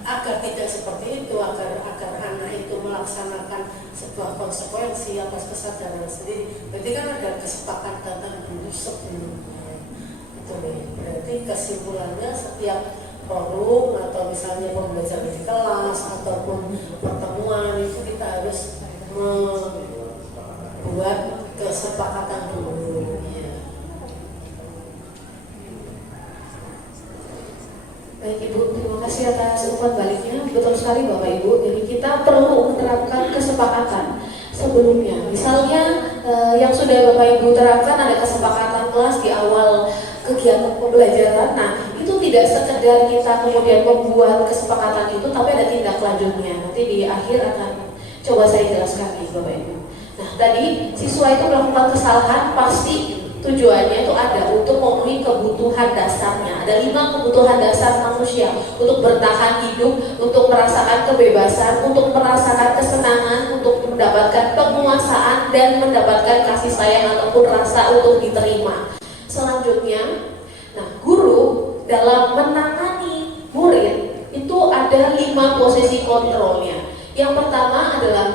agar tidak seperti itu, agar anak itu melaksanakan sebuah konsekuensi atas kesadaran sendiri, berarti kan ada kesepakatan dulu sebelumnya. Betul ya. Berarti kesimpulannya setiap forum atau misalnya pembelajaran di kelas ataupun pertemuan itu kita harus membuat kesepakatan dulu ya. Baik Ibu, terima kasih atas umpan baliknya. Betul sekali Bapak Ibu, jadi kita perlu menerapkan kesepakatan sebelumnya. Misalnya yang sudah Bapak Ibu terapkan ada kesepakatan kelas di awal kegiatan pembelajaran. Nah, itu tidak sekedar kita kemudian membuat kesepakatan itu, tapi ada tindak lanjutnya. Nanti di akhir akan coba saya jelaskan nih Bapak Ibu. Nah, tadi siswa itu melakukan kesalahan pasti tujuannya itu ada untuk memenuhi kebutuhan dasarnya. Ada 5 kebutuhan dasar manusia untuk bertahan hidup, untuk merasakan kebebasan, untuk merasakan kesenangan, untuk mendapatkan penguasaan dan mendapatkan kasih sayang ataupun rasa untuk diterima. Selanjutnya, nah guru dalam menangani murid itu ada 5 posisi kontrolnya. Yang pertama adalah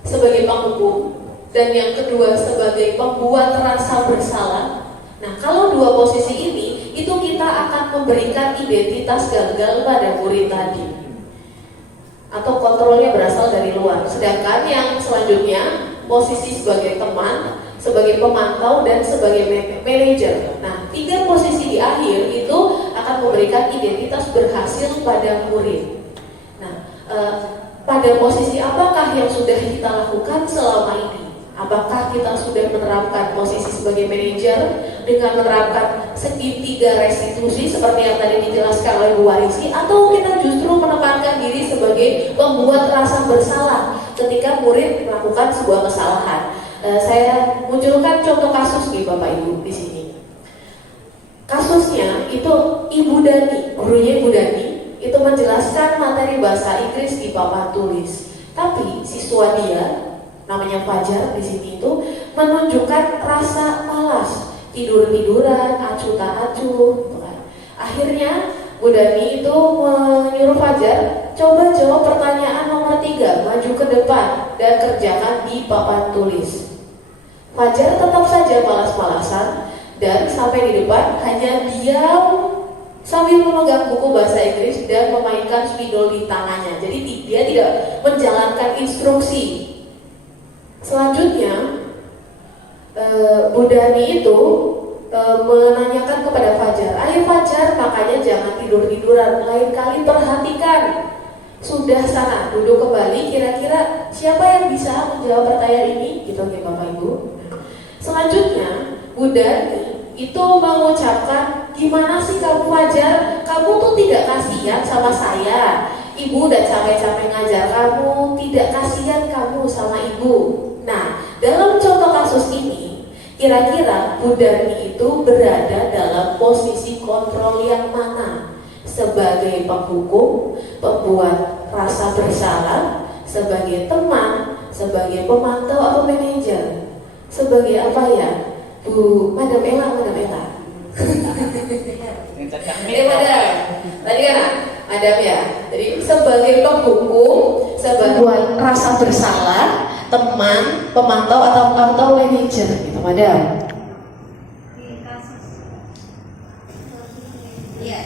sebagai penghukum, dan yang kedua sebagai pembuat rasa bersalah. Nah, kalau 2 posisi ini, itu kita akan memberikan identitas gagal pada murid tadi, atau kontrolnya berasal dari luar. Sedangkan yang selanjutnya, posisi sebagai teman, sebagai pemantau, dan sebagai manajer. Nah, 3 posisi di akhir itu akan memberikan identitas berhasil pada murid. Nah, pada posisi apakah yang sudah kita lakukan selama ini? Apakah kita sudah menerapkan posisi sebagai manajer dengan menerapkan segitiga restitusi seperti yang tadi dijelaskan oleh Bu Warisi, atau kita justru menempatkan diri sebagai pembuat rasa bersalah ketika murid melakukan sebuah kesalahan? Saya munculkan contoh kasus nih Bapak Ibu di sini. Kasusnya itu Ibu Dani, gurunya Ibu Dani itu menjelaskan materi bahasa Inggris di papan tulis, tapi siswa dia namanya Fajar di sini itu menunjukkan rasa malas, tidur-tiduran, acuh tak acuh, gitu kan. Akhirnya Bu Dani itu menyuruh Fajar coba jawab pertanyaan nomor 3, maju ke depan dan kerjakan di papan tulis. Fajar tetap saja malas-malasan dan sampai di depan hanya diam sambil memegang buku bahasa Inggris dan memainkan spidol di tangannya. Jadi dia tidak menjalankan instruksi. Selanjutnya Bu Dani itu menanyakan kepada Fajar, ayo Fajar, makanya jangan tidur-tiduran, lain kali perhatikan. Sudah sana, duduk kembali, kira-kira siapa yang bisa menjawab pertanyaan ini? Gitu ya Bapak Ibu. Selanjutnya Bu Dani itu mengucapkan, gimana sih kamu Fajar, kamu tuh tidak kasihan sama saya, ibu udah capek-capek ngajar kamu, tidak kasihan kamu sama ibu. Nah, dalam contoh kasus ini, kira-kira Bu Dani itu berada dalam posisi kontrol yang mana? Sebagai penghukum, pembuat rasa bersalah, sebagai teman, sebagai pemantau atau manajer, sebagai apa ya? Bu, Madam Ella. Madam. Tadi kan Madam ya. Jadi sebagai penghukum, sebagai rasa bersalah, teman, pemantau atau manajer gitu, Madam.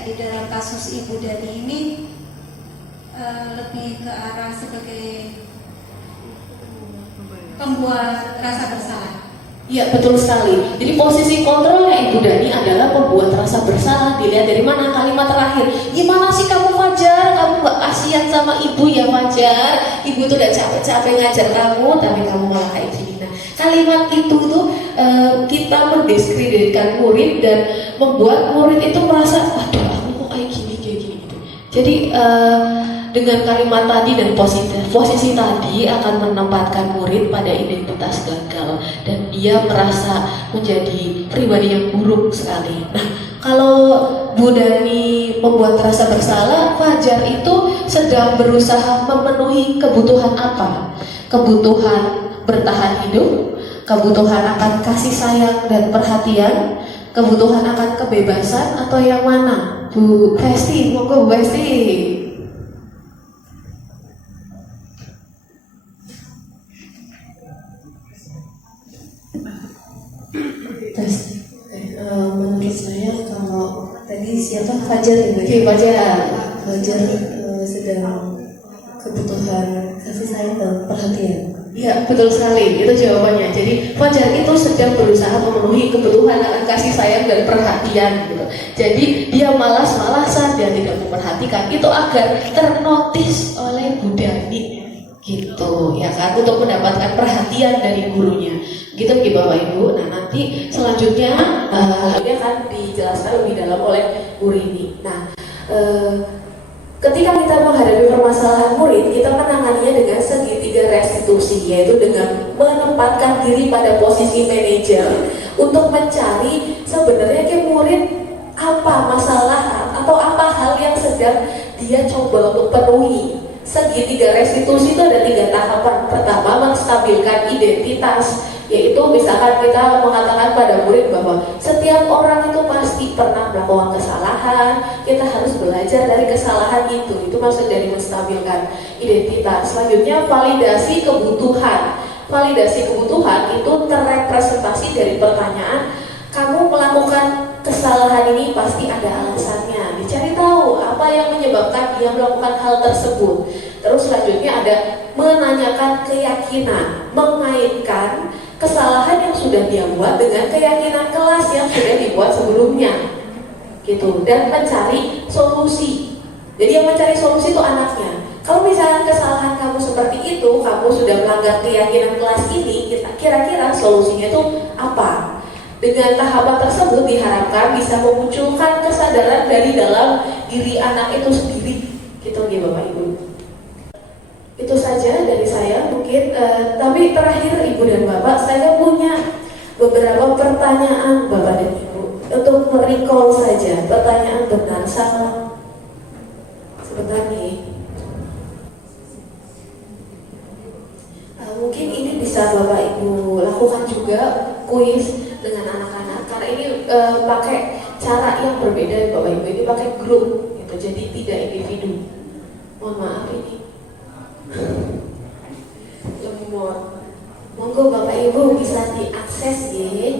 Di dalam kasus Ibu Dani ini lebih ke arah sebagai pembuat rasa bersalah. Iya, betul sekali. Jadi posisi kontrolnya Ibu Dani adalah membuat rasa bersalah. Dilihat dari mana kalimat terakhir, gimana sih kamu Fajar, kamu gak kasihan sama ibu ya Fajar, ibu tuh udah capek-capek ngajar kamu tapi kamu malah kayak gini. Nah, kalimat itu tuh kita mendiskreditkan murid dan membuat murid itu merasa, aduh aku kok kayak gini gitu. Jadi dengan kalimat tadi dan posisi tadi akan menempatkan murid pada identitas gagal dan dia merasa menjadi pribadi yang buruk sekali. Nah, kalau Bu Dani membuat rasa bersalah, Fajar itu sedang berusaha memenuhi kebutuhan apa? Kebutuhan bertahan hidup, kebutuhan akan kasih sayang dan perhatian, kebutuhan akan kebebasan, atau yang mana? Bu Hesti, monggo Bu Hesti. Menurut saya kalau tadi siapa Fajar ya? Oke, Fajar sedang kebutuhan kasih sayang dan perhatian. Ya, betul sekali, itu jawabannya. Jadi Fajar itu sedang berusaha memenuhi kebutuhan akan kasih sayang dan perhatian gitu. Jadi dia malas-malasan, dia tidak memperhatikan itu agar ternotis oleh Bu Dani gitu, ya kan, untuk mendapatkan perhatian dari gurunya. Gitu Bapak Ibu. Nah, nanti selanjutnya ini akan dijelaskan lebih dalam oleh Bu Rini. Nah, ketika kita menghadapi permasalahan murid, kita menanganinya dengan segitiga restitusi, yaitu dengan menempatkan diri pada posisi manajer untuk mencari sebenarnya ke murid apa masalah atau apa hal yang sedang dia coba untuk penuhi. Segitiga restitusi itu ada 3 tahapan. Pertama, menstabilkan identitas, yaitu misalkan kita mengatakan pada murid bahwa setiap orang itu pasti pernah melakukan kesalahan, kita harus belajar dari kesalahan itu maksud dari menstabilkan identitas. Selanjutnya, validasi kebutuhan. Validasi kebutuhan itu terrepresentasi dari pertanyaan, kamu melakukan kesalahan ini pasti ada alasannya, dicari tahu apa yang menyebabkan dia melakukan hal tersebut. Terus selanjutnya ada menanyakan keyakinan, mengaitkan kesalahan yang sudah dia buat dengan keyakinan kelas yang sudah dibuat sebelumnya gitu, dan mencari solusi. Jadi yang mencari solusi itu anaknya. Kalau misalnya kesalahan kamu seperti itu, kamu sudah melanggar keyakinan kelas ini, kira-kira solusinya itu apa? Dengan tahapan tersebut diharapkan bisa memunculkan kesadaran dari dalam diri anak itu sendiri gitu ya Bapak Ibu. Itu saja dari saya mungkin, tapi terakhir Ibu dan Bapak, saya punya beberapa pertanyaan Bapak dan Ibu untuk merecall saja pertanyaan benar salah. Sebentar nih. Mungkin ini bisa Bapak Ibu lakukan juga kuis dengan anak-anak, karena ini pakai cara yang berbeda Bapak Ibu, ini pakai grup gitu, jadi tidak individu. Mohon maaf ini lemot. Monggo Bapak Ibu bisa diakses ya.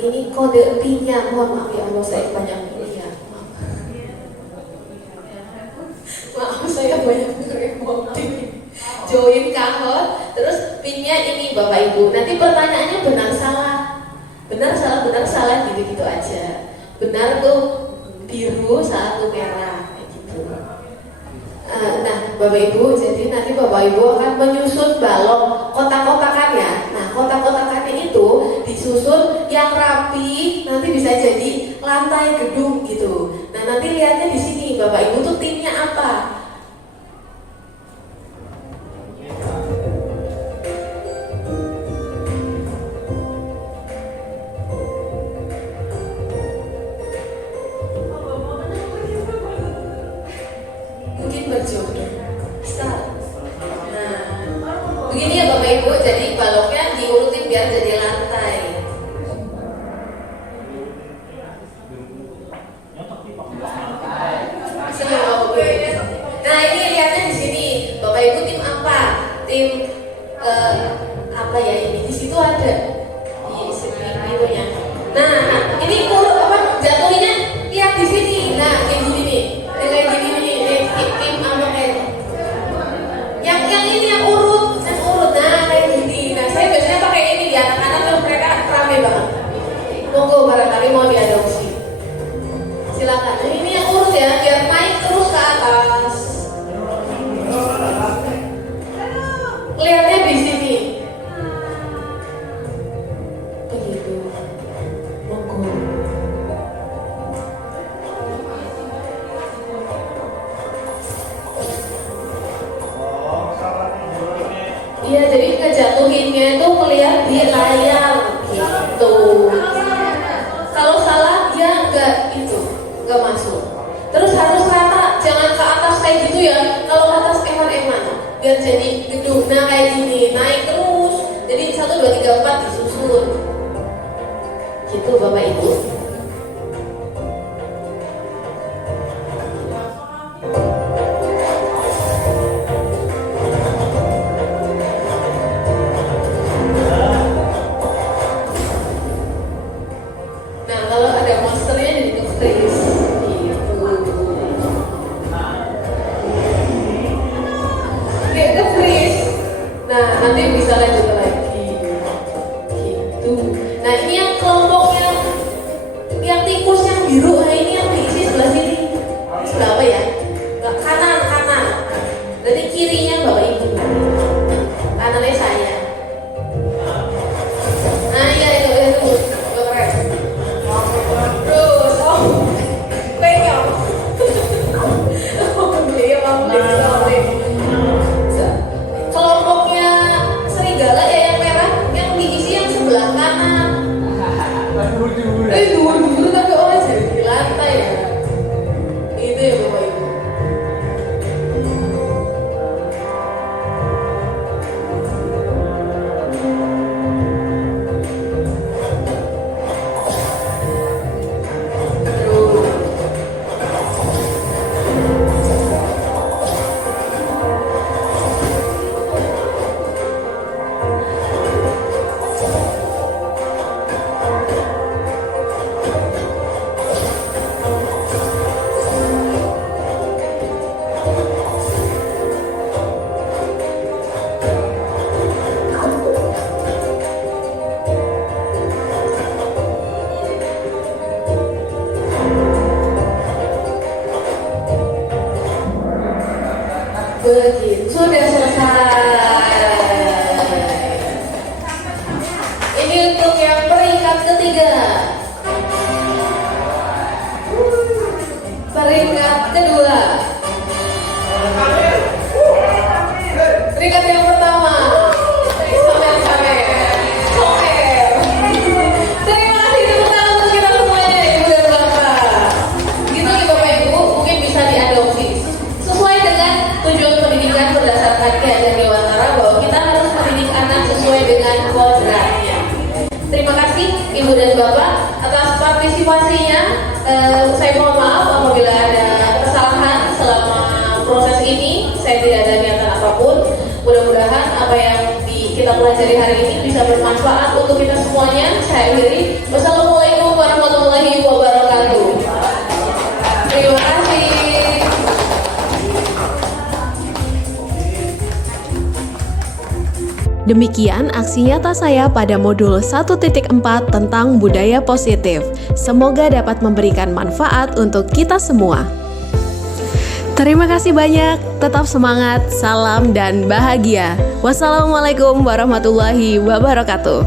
Ini kode PIN-nya, mohon maaf ya Allah saya banyak ini ya. Maaf saya banyak ngerepotin. Join kahot, terus PIN-nya ini Bapak Ibu. Nanti pertanyaannya benar salah. Benar salah gitu aja. Benar tuh biru, salah tuh merah kayak gitu. Nah Bapak Ibu, jadi nanti Bapak Ibu akan menyusun balok kotak-kotakan ya. Nah kotak-kotakannya itu disusun yang rapi, nanti bisa jadi lantai gedung gitu. Nah nanti lihatnya di sini Bapak Ibu tuh timnya apa. Begini ya Bapak Ibu, jadi baloknya diurutin biar jadi lantai. barangkali mau diadopsi. Silakan. Nah, ini yang urut ya, biar naik terus ke atas. Lihatnya di sini. Begitu. Monggo. Iya, jadi ngejatuhinnya itu melihat di layar gitu. Kalau salah ya nggak masuk. Terus harus rata, jangan ke atas kayak gitu ya. Kalau ke atas eman-eman, biar jadi gedung. Nah kayak gini, naik terus. Jadi 1, 2, 3, 4 disusun. Gitu Bapak Ibu. Nah kalau ada monsternya jadi kepris gitu. Kayak kepris. Nah nanti bisa lanjut lagi gitu. Nah ini yang kelompoknya yang tikus yang biru. Nah ini yang diisi sebelah sini. Sebelah apa ya? Kanan. Berarti kirinya Bapak Ibu, kanannya saya. Nah iya itu keren. Terus, pegang. Kelompoknya serigala ya yang merah, yang diisi yang sebelah kanan. Dulu tapi orang jadi di lantai ya. Itu ya Bapak Ibu. Begitu, sudah selesai. Ini untuk yang peringkat ketiga. Peringkat kedua. Peringkat yang pertama. Samer. Terima kasih tepuk tangan untuk kita semuanya, Ibu dan Bapak. Gitu nih Bapak Ibu, mungkin bisa diadopsi sesuai dengan tujuan pendidikan berdasarkan Ki Dewantara, bahwa kita harus mendidik anak sesuai dengan kodratnya. Terima kasih Ibu dan Bapak atas partisipasinya. Saya mohon maaf apabila ada kesalahan selama proses ini. Saya tidak ada niatan apapun. Mudah-mudahan apa yang kita pelajari hari ini bisa bermanfaat untuk kita semuanya. Saya akhiri. Wassalamualaikum warahmatullahi wabarakatuh. Terima kasih. Demikian aksi nyata saya pada modul 1.4 tentang budaya positif. Semoga dapat memberikan manfaat untuk kita semua. Terima kasih banyak, tetap semangat, salam dan bahagia. Wassalamualaikum warahmatullahi wabarakatuh.